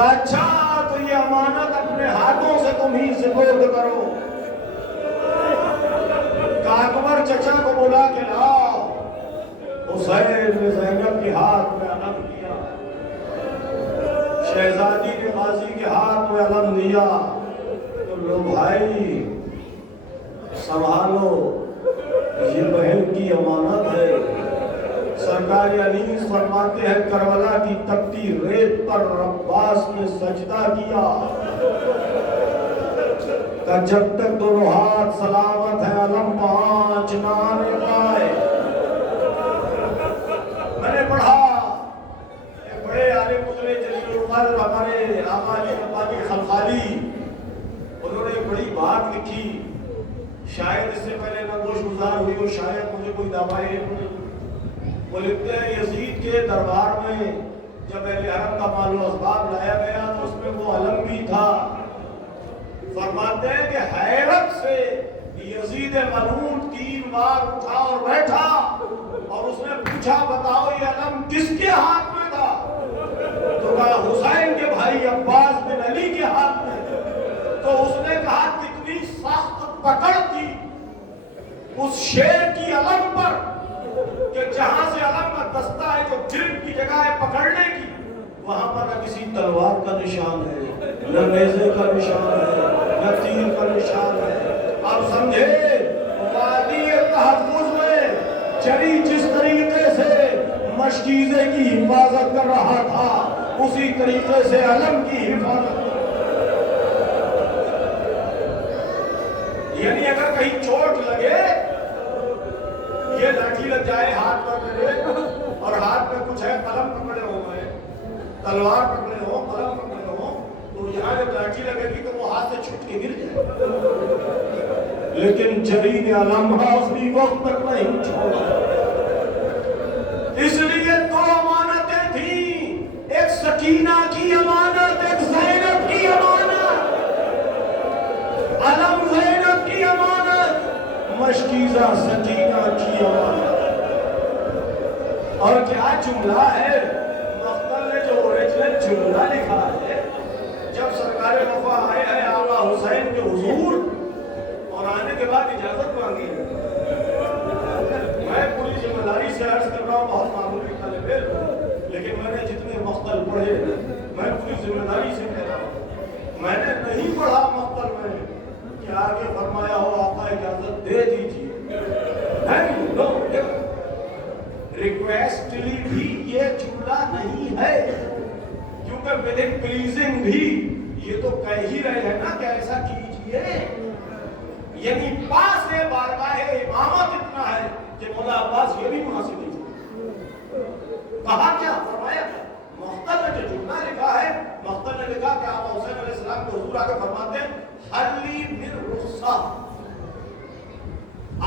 اچھا تو یہ امانت اپنے ہاتھوں سے تم ہی سپرد کرو، اکبر چچا کو بلا کے لاؤ۔ حسین نے زینب کے ہاتھ میں علم دیا، شہزادی نے غازی کے ہاتھ میں علم دیا، تو لو بھائی سنبھالو یہ بہن کی امانت ہے۔ سرکار انیس فرماتے ہیں کربلا کی تپتی ریت پر عباس نے سجدہ کیا کہ جب تک دونوں ہاتھ سلامت ہیں علم 5 نہ آنے پائے۔ میں نے پڑھا ایک بڑے عالم گزرے جلیل القدر ہمارے آقا علی ربانی خلخالی، انہوں نے ایک بڑی بات لکھی، شاید اس سے پہلے نہ گوش گزار ہوئی ہو، شاید مجھے کوئی دعویٰ ہے۔ وہ لکھتے ہیں یزید کے دربار میں جب اہل حرم کا مال و اسباب لایا گیا تو اس میں وہ علم بھی تھا۔ فرماتے ہیں کہ حیرت سے یزید ملعون 3 بار اٹھا اور بیٹھا اور اس نے پوچھا بتاؤ یہ علم کس کے ہاتھ میں تھا؟ تو کہا حسین کے بھائی عباس بن علی کے ہاتھ میں۔ تو اس نے کہا کتنی سخت پکڑ تھی اس شیر کی علم پر کہ جہاں سے علم کا دستہ ہے جو گرپ کی جگہ ہے پکڑنے کی، وہاں پر نہ کسی تلوار کا نشان ہے، نہ نیزے کا نشان ہے، نہ تیر کا نشان ہے۔ اب سمجھے وادی تحفظ میں چری جس طریقے سے مشکیزے کی حفاظت کر رہا تھا اسی طریقے سے علم کی حفاظت، یعنی اگر کہیں چوٹ لگے، یہ لاٹھی لگ جائے ہاتھ پر میرے اور ہاتھ میں کچھ ہے قلم پکڑے ہوئے ہیں، تلوار پکڑے ہو، قلم پکڑے ہو، تو یہاں جب لاٹھی لگے گی تو وہ ہاتھ سے چھوٹ کے گر جائے، لیکن جری نے علم آخری وقت تک نہیں چھوڑا۔ اس لیے 2 امانتیں تھیں، ایک سکینہ کی امانت، ایک زینب کی امانت، علم زینب کی امانت، مشکیزہ سکینہ کی امانت۔ اور کیا جملہ ہے، مختل نے جو اوریجنل جملہ لکھا ہے، جب سرکار وفا آئے ہیں آقا حسین کے حضور اور آنے کے بعد اجازت مانگی، میں پوری ذمہ داری سے عرض کر رہا ہوں، بہت معمولی طالب علم، لیکن میں نے جتنے مختل پڑھے میں پوری ذمہ داری سے کہہ رہا ہوں، میں نے نہیں پڑھا مختل میں کہ آگے فرمایا ہو آقا اجازت دے دیجیے، نہیں، نو، ریکویسٹلی بھی یہ جملہ نہیں ہے، کیونکہ ود ان پلیزنگ بھی یہ تو کہہ ہی رہے ہیں نا کہ ایسا کیجئے، یعنی پاس بارگاہ امامت اتنا ہے کہ مولا عباس یہ بھی مناسب نہیں۔ کہا کیا فرمایا کیا؟ مختل نے جو جملہ لکھا ہے، مختل نے لکھا کہ آقا حسین علیہ السلام کے حضور آگے فرماتے ہیں حلی من رخصہ،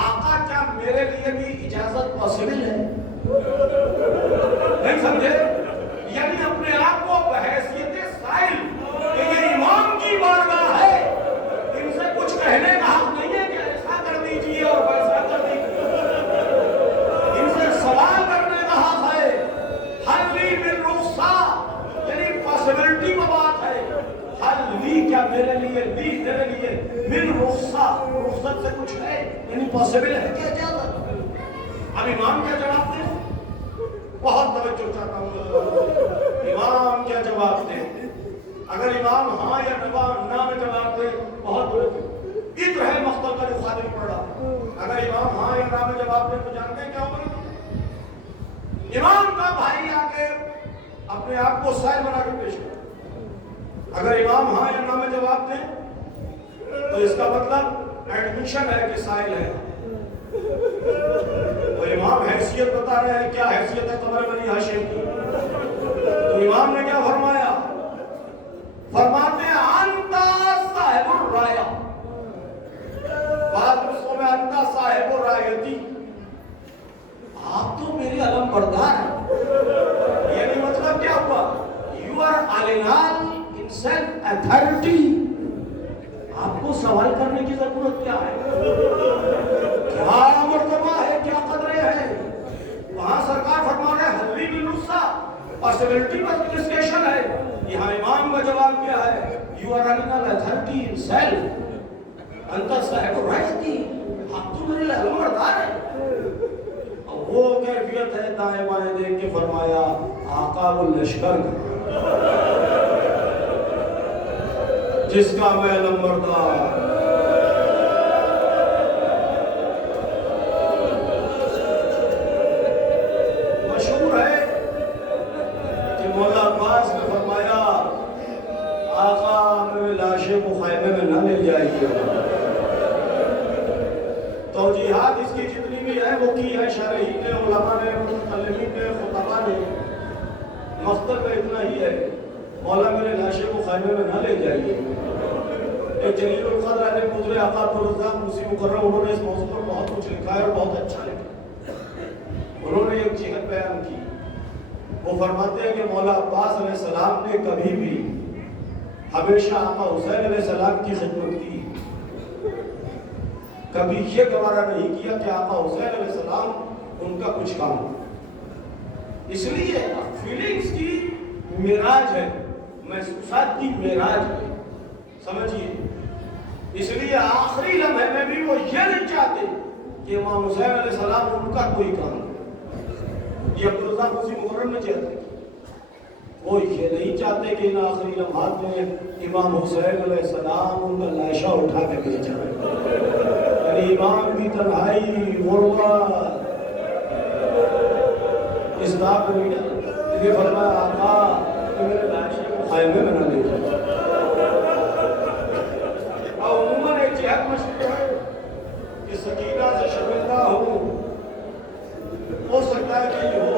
آقا کیا میرے لیے بھی اجازت پاسبل ہے؟ نہیں سمجھے؟ یعنی اپنے آپ کو بحیثیت سائل کہ یہ امام کی بارگاہ ہے، ان سے کچھ کہنے کا حق نہیں ہے کہ ایسا کر دیجیے اور ویسا کر دیجیے، ان سے سوال کرنے کا حق ہے۔ حلی پاسبلٹی کا بات ہے. حل لی کیا میرے لیے, لی تیرے لیے, من رخصت سے کچھ ہے, یعنی پاسبل ہے کیا اجازت؟ اب امام کیا جواب دے؟ بہت توجہ چاہتا ہوں. امام کیا جواب دے؟ اگر امام ہاں یا نہ میں جواب دے, بہت عطر ہے مختل کا جو خادم پڑھ رہا. اگر امام ہاں یا نہ میں جواب دے تو جانتے ہیں کیا ہوگا؟ امام کا بھائی آ کے اپنے آپ کو سائل بنا کے پیش کرے. اگر امام ہاں یا نہ میں جواب دیں تو اس کا مطلب ایڈمیشن ہے کہ سائل ہے. تو امام حیثیت بتا رہے ہیں, کیا حیثیت ہے قمر بنی ہاشم کی؟ تو امام نے کیا فرمایا؟ فرماتے ہیں انتا صاحب الرایہ. بعض نسخوں میں انتا صاحب الرایتی, آپ تو میرے علم بردار ہیں. یعنی مطلب کیا ہوا؟ You are all in all in self authority. آپ کو سوال کرنے کی ضرورت کیا ہے؟ کیا مرتبہ ہے, کیا قدرے ہیں؟ وہاں سرکار فرما رہے ہیں حلی بالنصا, پاسبلٹی پر انویسٹیگیشن ہے. یہاں امام کا جواب کیا ہے؟ You are all in all authority in self انتا صاحب الرایتی. آپ تو میرے علم بردار ہیں. وہ کیفیت ہے دائیں بائیں دیکھ کے فرمایا آقا الاشکر جس کا میں نمبردار. مشہور ہے کہ مولا عباس نے فرمایا آقا میرے لاشیں کو خیمے میں نہ لے جائیے. توجیحات اس کی جتنی بھی ہے وہ کی ہے شارحین نے, علماء نے, متکلمین نے, خطباء نے. مقصد میں اتنا ہی ہے, مولا میرے لاشے کو خیمے میں نہ لے جائیے. ایک جلیل القدر علی قدر آقا عبدالرزاق موسی مکرم, انہوں نے اس موضوع پر بہت کچھ لکھا ہے اور بہت اچھا لکھا. انہوں نے ایک جہت بیان کی. وہ فرماتے ہیں کہ مولا عباس علیہ السلام نے کبھی بھی ہمیشہ آقا حسین علیہ السلام کی خدمت کی. کبھی یہ گوارا نہیں کیا کہ آقا حسین علیہ السلام ان کا کچھ کام. اس لیے فیلنگز کی معراج ہے, محسوسات کی معراج ہے, سمجھیے. اس لیے آخری لمحے میں بھی وہ یہ نہیں چاہتے کہ امام حسین علیہ السلام ان کا کوئی کام. یہ عبدالرزاق موسی مکرم نے چاہتے, وہ یہ نہیں چاہتے کہ ان آخری لمحات میں امام حسین علیہ السلام ان کا لاشا اٹھا کے لے جائے. امام کی تنہائی, غربت, اس بات کو یہ فرمایا آقا کہ میرے لاشے کو خیمے میں نہ لے جائے. اور عموماً ایک جہت مشہور ہے کہ سکینہ سے شرمندہ ہو سکتا ہے کہ یہ ہو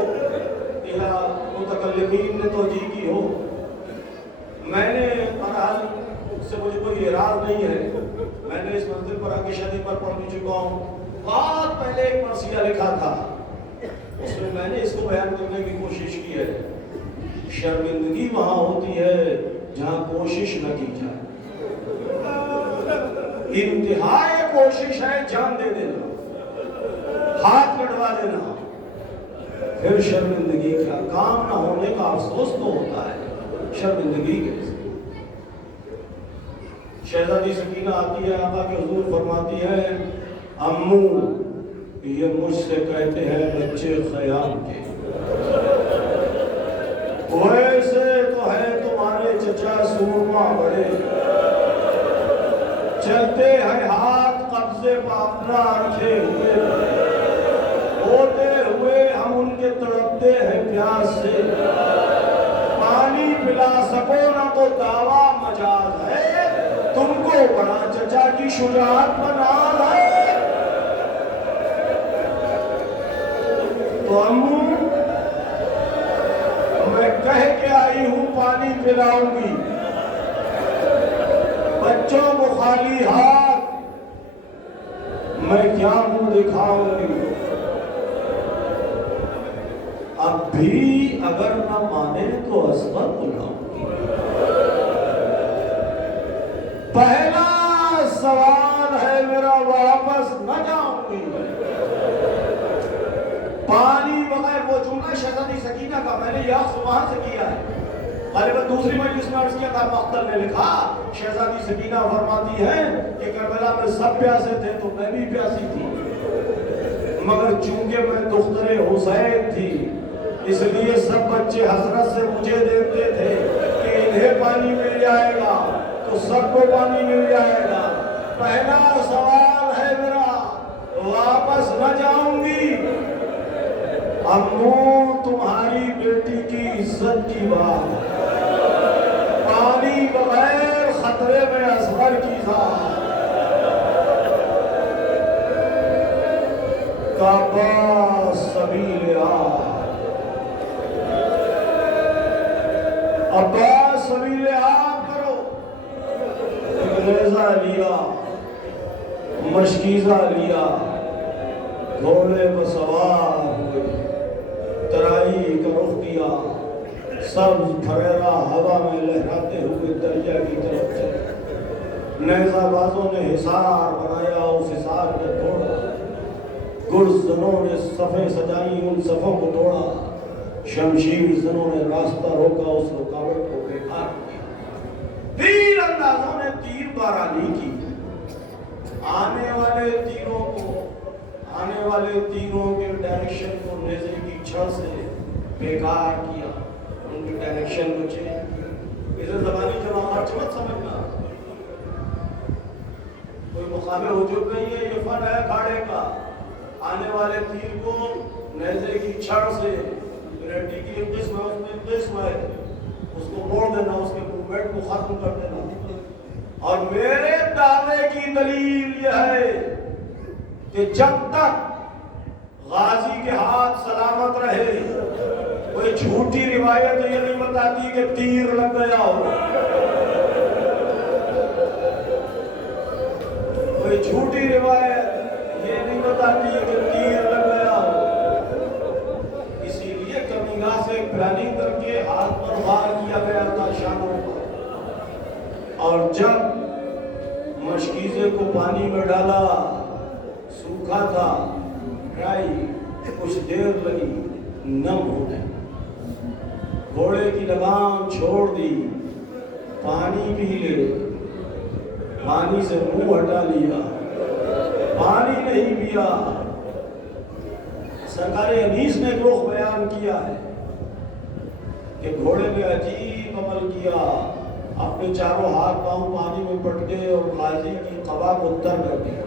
یا متکلمین نے توجیہ کی ہو. میں نے بہرحال اس سے مجھے کوئی اعراض نہیں ہے. میں نے اس منزل پر آگے شادی پر پڑھ چکا ہوں. بہت پہلے ایک مرثیہ لکھا تھا, اس میں نے اس کو بیان کرنے کی کوشش کی ہے. شرمندگی وہاں ہوتی ہے جہاں کوشش نہ کی جائے. انتہائی کوشش ہے جان دے دینا, ہاتھ کٹوا دینا, پھر شرمندگی کا کام نہ ہونے کا افسوس تو ہوتا ہے. شرمندگی کے شہزادی سکینہ آتی ہے, آقا کے حضور فرماتی ہے امو یہ مجھ سے کہتے ہیں بچے خیام کے, ویسے تو ہے تمہارے چچا سورما بڑے, چلتے ہیں ہاتھ قبضے پہ اپنا رکھے ہوئے, ہوتے ہوئے ہم ان کے تڑپتے ہیں پیاس سے. پانی پلا سکو نہ تو دعویٰ مجاز ہے, تم کو بڑا چچا کی شجاعت بنا ہے. تو امو میں کہہ کے آئی ہوں پانی پلاؤں گی, بچوں کو خالی ہاتھ میں کیا منہ دکھاؤں گی. اب بھی اگر نہ مانے تو اصغر بلاؤں گی. پہلا سوال ہے میرا واپس نہ جاؤں گی. پانی بغیر, وہ جملہ شہزادی سکینہ کا میں نے یاد وہاں سے کیا ہے. غالباً دوسری مجلس میں عرض کیا تھا، مختل نے لکھا شہزادی سکینہ فرماتی ہے کہ کربلا میں سب پیاسے تھے تو میں بھی پیاسی تھی، مگر چونکہ میں دختر حسین تھی اس لیے سب بچے حسرت سے مجھے دیکھتے تھے کہ انہیں پانی مل جائے گا تو سب کو پانی مل جائے گا۔ پہلا سوال ہے میرا، واپس نہ جاؤں گی، امو تمہاری بیٹی کی عزت کی بات، پانی بغیر خطرے میں اصغر کی ذات، عباس سبیل آب، عباس سبیل آب کرو۔ نیزہ لیا، مشکیزہ لیا، گھوڑے پر سوار ہوئے، ترائی کا رخ کیا، سبز پھریرا ہوا میں لہراتے ہوئے دریا کی طرف چلے۔ نیزہ بازوں نے حصار بنایا، اس حصار کو توڑا، گرز زنوں نے صفیں سجائیں، ان صفوں کو توڑا، شمشیر زنوں نے راستہ روکا، اس رکاوٹ کو بیکار کیا۔ تیر اندازوں نے تیر بارانی کی، آنے والے تیروں کے ڈائریکشن کو نیزے کی چھڑ سے بیکار کیا، ان کی ڈائریکشن کو چینج کیا۔ اسے زبانی جمع خرچ مت سمجھنا، کوئی مقام وجود نہیں ہے، یہ فن ہے کھاڑے کا۔ آنے والے تیر کو نیزے کی چھڑ سے، گریٹی کی ایک قسم ہے، اس میں ایک قسم ہے، اس کو موڑ دینا، اس کے موومنٹ کو ختم کر دینا۔ اور میرے دعوے کی دلیل یہ ہے کہ جب تک غازی کے ہاتھ سلامت رہے، کوئی جھوٹی روایت یہ نہیں بتاتی کہ تیر لگ گیا ہو، کوئی جھوٹی روایت یہ نہیں بتاتی کہ تیر لگ گیا ہو۔ اسی لیے کمینگاہ سے پلاننگ کر کے ہاتھ پر وار کیا گیا تھا شانوں پر، اور جب مشکیزے کو پانی میں ڈالا، سوکھا تھا، ڈرائی، کچھ دیر لگی نم ہونے، گھوڑے کی لگام چھوڑ دی، پانی پی لے، پانی سے منہ ہٹا لیا، پانی نہیں پیا۔ سرکار انیس نے ایک رخ بیان کیا ہے کہ گھوڑے نے عجیب عمل کیا، اپنے چاروں ہاتھ پاؤں پانی میں پٹکے اور غازی کی قبا کو تر کر دیا۔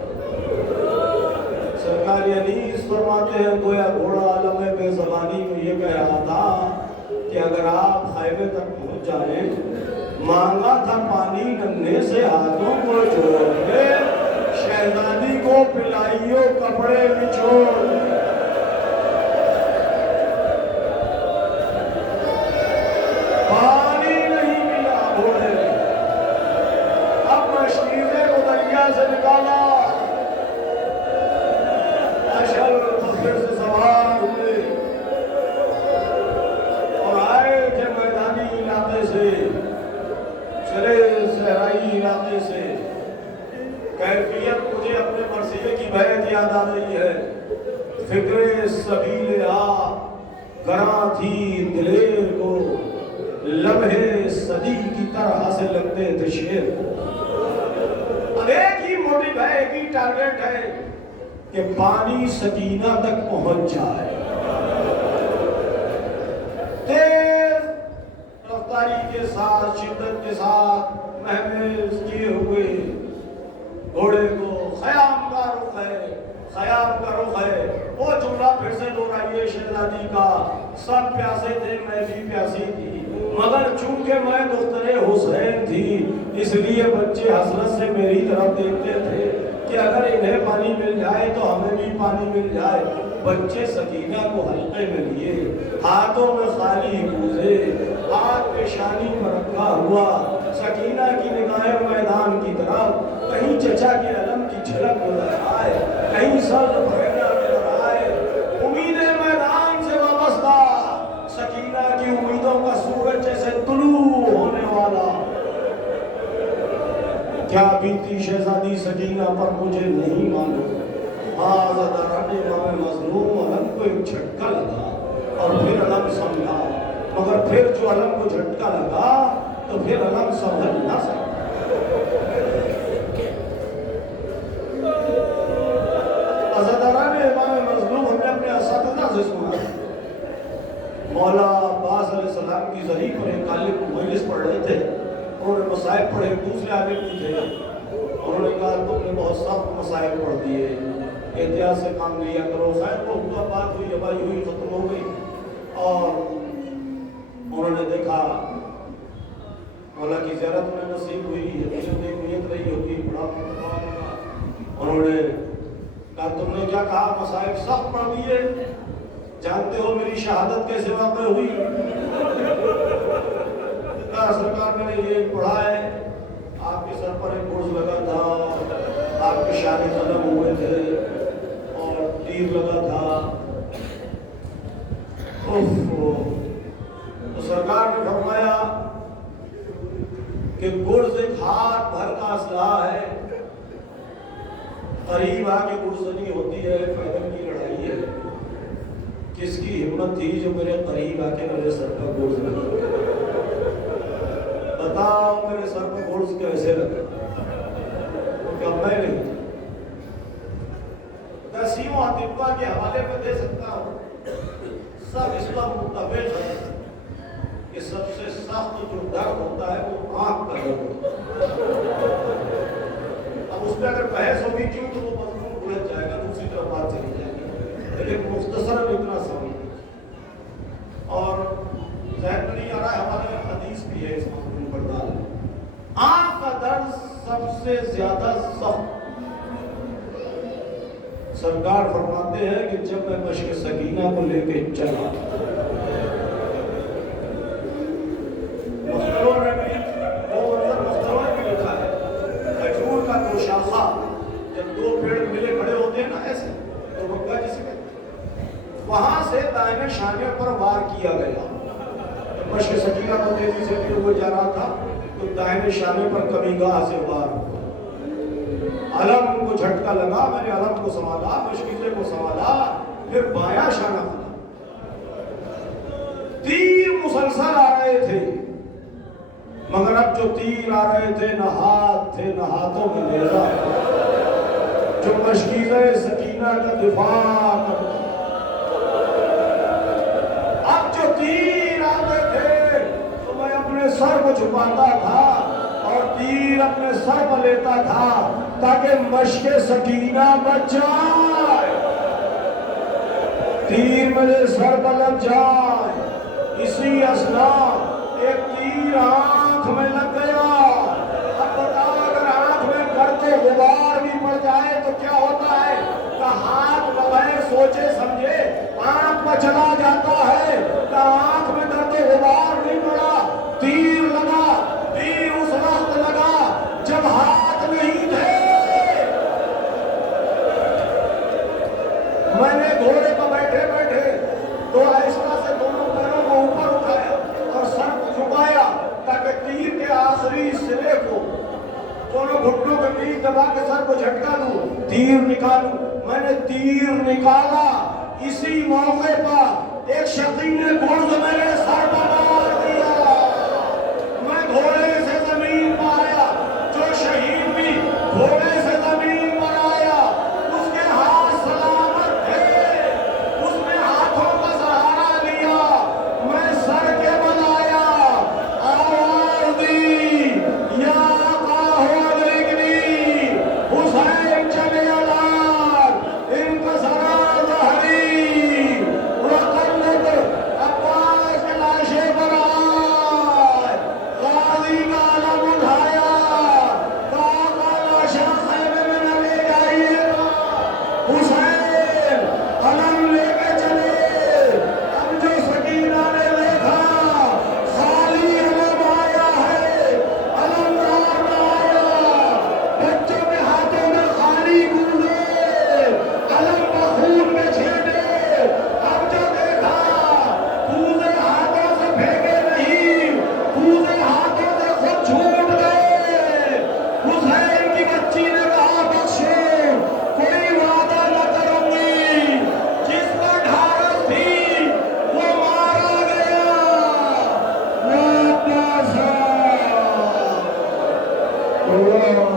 سرکار انیس فرماتے ہیں گویا گھوڑا عالم بے زبانی میں یہ کہہ رہا تھا کہ اگر آپ خیمے تک پہنچ جائیں، مانگا تھا پانی ننھے سے ہاتھوں کو جوڑ کے، شہزادی کو پلائیوں کپڑے نچوڑ۔ پانی نہیں ملا گھوڑے نے، اب مشکیزے کو دریا سے نکالا، اشل پتھر سے سوار ہوئے اور آئے تھے میدانی علاقے سے، چلے صحرائی علاقے سے۔ کیفیت مجھے اپنے مرثیے کی بیعت یاد آ رہی ہے، فکر سبیل آب گراں تھی دلیر کو، لمحے صدی کی طرح سے لگتے تھے شیر کو۔ اب ایک ہی موٹیو ہے، ایک ہی ٹارگٹ ہے کہ پانی سکینہ تک پہنچ جائے۔ تیز رفتاری کے ساتھ، شدت کے ساتھ محمیز کیے ہوئے گھوڑے کو، خیام کا رخ ہے، خیام کا رخ ہے۔ وہ جملہ پھر سے دہرائیے شہزادی کا، سب پیاسے تھے میں بھی پیاسی تھی، مگر چونکہ میں دختر حسین تھی اس لیے بچے حسرت سے میری طرف دیکھتے تھے کہ اگر انہیں پانی مل جائے تو ہمیں بھی پانی مل جائے۔ بچے سکینہ کو حلقے میں لیے، ہاتھوں میں خالی کوزے، ہاتھ پیشانی پر رکھا ہوا، سکینہ کی نگاہیں میدان کی طرف، کہیں چچا کے علم کی جھلک نظر آئے، کہیں سر پھیلا نظر آئے، امیدیں میدان سے وابستہ، سکینہ کی امیدوں کا سورج جیسے طلوع ہونے والا۔ کیا بیتی شہزادی سکینہ پر مجھے نہیں معلوم، آزادہ رہنے والے مظلوم علم کو ایک جھٹکا لگا اور پھر علم سمجھا، مگر پھر جو علم کو جھٹکا لگا تو پھر علم سنبھل نہ سکا۔ عزاداران امام مظلوم ہم نے اپنے اساتذہ سے سنا، مولا عباس علیہ السلام کی زری پر ایک طالب مجلس پڑھ رہے تھے، انہوں نے مسائل پڑھے، دوسرے آگے پوچھے، انہوں نے کہا تم نے بہت سخت مسائل پڑھ دیے، احتیاط سے کام لیا کرو۔ خیر وہ ہوا، بات ہوئی، ابائی ہوئی، ختم ہو گئی، اور انہوں نے دیکھا مولا کی زیارت میں نصیب ہوئی، نیت رہی ہوگی، بڑا انہوں نے کہا تم نے کیا کہا، مسائل سخت پڑھ دیے، جانتے ہو میری شہادت کیسے واقع ہوئی؟ کہا سرکار میں نے یہ پڑھا ہے، آپ کے سر پر ایک گرز لگا تھا، آپ کے شانے قلم ہوئے تھے اور تیر لگا تھا۔ تو سرکار نے فرمایا کہ گرز ایک ہاتھ بھر کا اسلحہ ہے، قریب آ کے گرزنی ہوتی ہے، پیدل کی لڑائی ہے، کس کی ہمت تھی جو میرے قریب آ کے میرے سر پر گرز لگا؟ بتاؤ میرے سر پر گرز کیسے لگا؟ وہ کہا میں نہیں، تسیم و اطباء کے حوالے میں دے سکتا ہوں، سب اس پر متفق ہے کہ سب سے سخت جو درد ہوتا ہے وہ آنکھ کا درد ہوتا ہے۔ اب اس پہ اگر بحث ہوگی کیوں تو وہ مضمون الجھ جائے گا، دوسری طرف بات چلی جائے گی، لیکن مختصراً اتنا سمجھ۔ اور ذہن میں نہیں آ رہا ہے، ہمارے حدیث بھی ہے اس مضمون پر دال، آنکھ کا درد سب سے زیادہ سخت۔ سرکار فرماتے ہیں کہ جب میں مشق سکینہ کو لے کے چلا، مختروں نے بھی وہ منظر مختروں نے بھی لکھا ہے، کھجور کا دو شاخہ جب دو پیڑ ملے کھڑے ہوتے ہیں نا ایسے، تو بکا جسے کہتے ہیں، وہاں سے دائیں شانے پر وار کیا گیا۔ مشق سکینہ کو تیزی سے پھر ہوئے جا رہا تھا تو دائیں شانے پر کبھی گاہ سے وار ہوا، علم کو جھٹکا لگا، میں نے علم کو سنبھالا، مشکیزے کو سنبھالا، پھر بایاں شانہ کھلا، تیر مسلسل آ رہے تھے، مگر اب جو تیر آ رہے تھے نہ ہاتھ تھے نہ ہاتھوں میں نیزہ، جو مشکیزہ سکینہ کا دفاع کرتا، اب جو تیر آتے تھے تو میں اپنے سر کو چھپاتا تھا اور تیر اپنے سر پر لیتا تھا تاکہ مشق سکینہ بچ جائے، تیر میرے سر پر لگ جائے۔ اسی اثنا ایک تیر آنکھ میں لگ گیا۔ اب بتاؤ اگر آنکھ میں گرد غبار بھی پڑ جائے تو کیا ہوتا ہے؟ کہ ہاتھ بغیر سوچے سمجھے آنکھ پر چلا جاتا ہے، کہ آنکھ میں گرد غبار نہیں پڑا، تیر لگا، تیر اس وقت لگا جب ہاتھ نہیں تھے۔ میں نے گھوڑے پر بیٹھے بیٹھے تو آہستہ سے دونوں پیروں کو اوپر اٹھایا اور سر کو جھکایا تاکہ تیر کے آخری سرے کو دونوں گھٹنوں کے بیچ دبا کے سر کو جھٹکا دوں، تیر نکالوں۔ میں نے تیر نکالا، اسی موقع پر ایک شقی نے گرز میرے سر پر مار دیا، میں گھوڑے سے زمین پر آیا، جو شہید بھی گھوڑے سے زمین پر آیا، اس کے ہاتھ سلامت تھے، اس نے ہاتھوں کا سہارا لیا، میں سر کے بل آیا، آواز دی یا آقا ہو ادرکنی، حسین چلے الان انکسرا ظہری، وقلت عباس کے لاش اللہ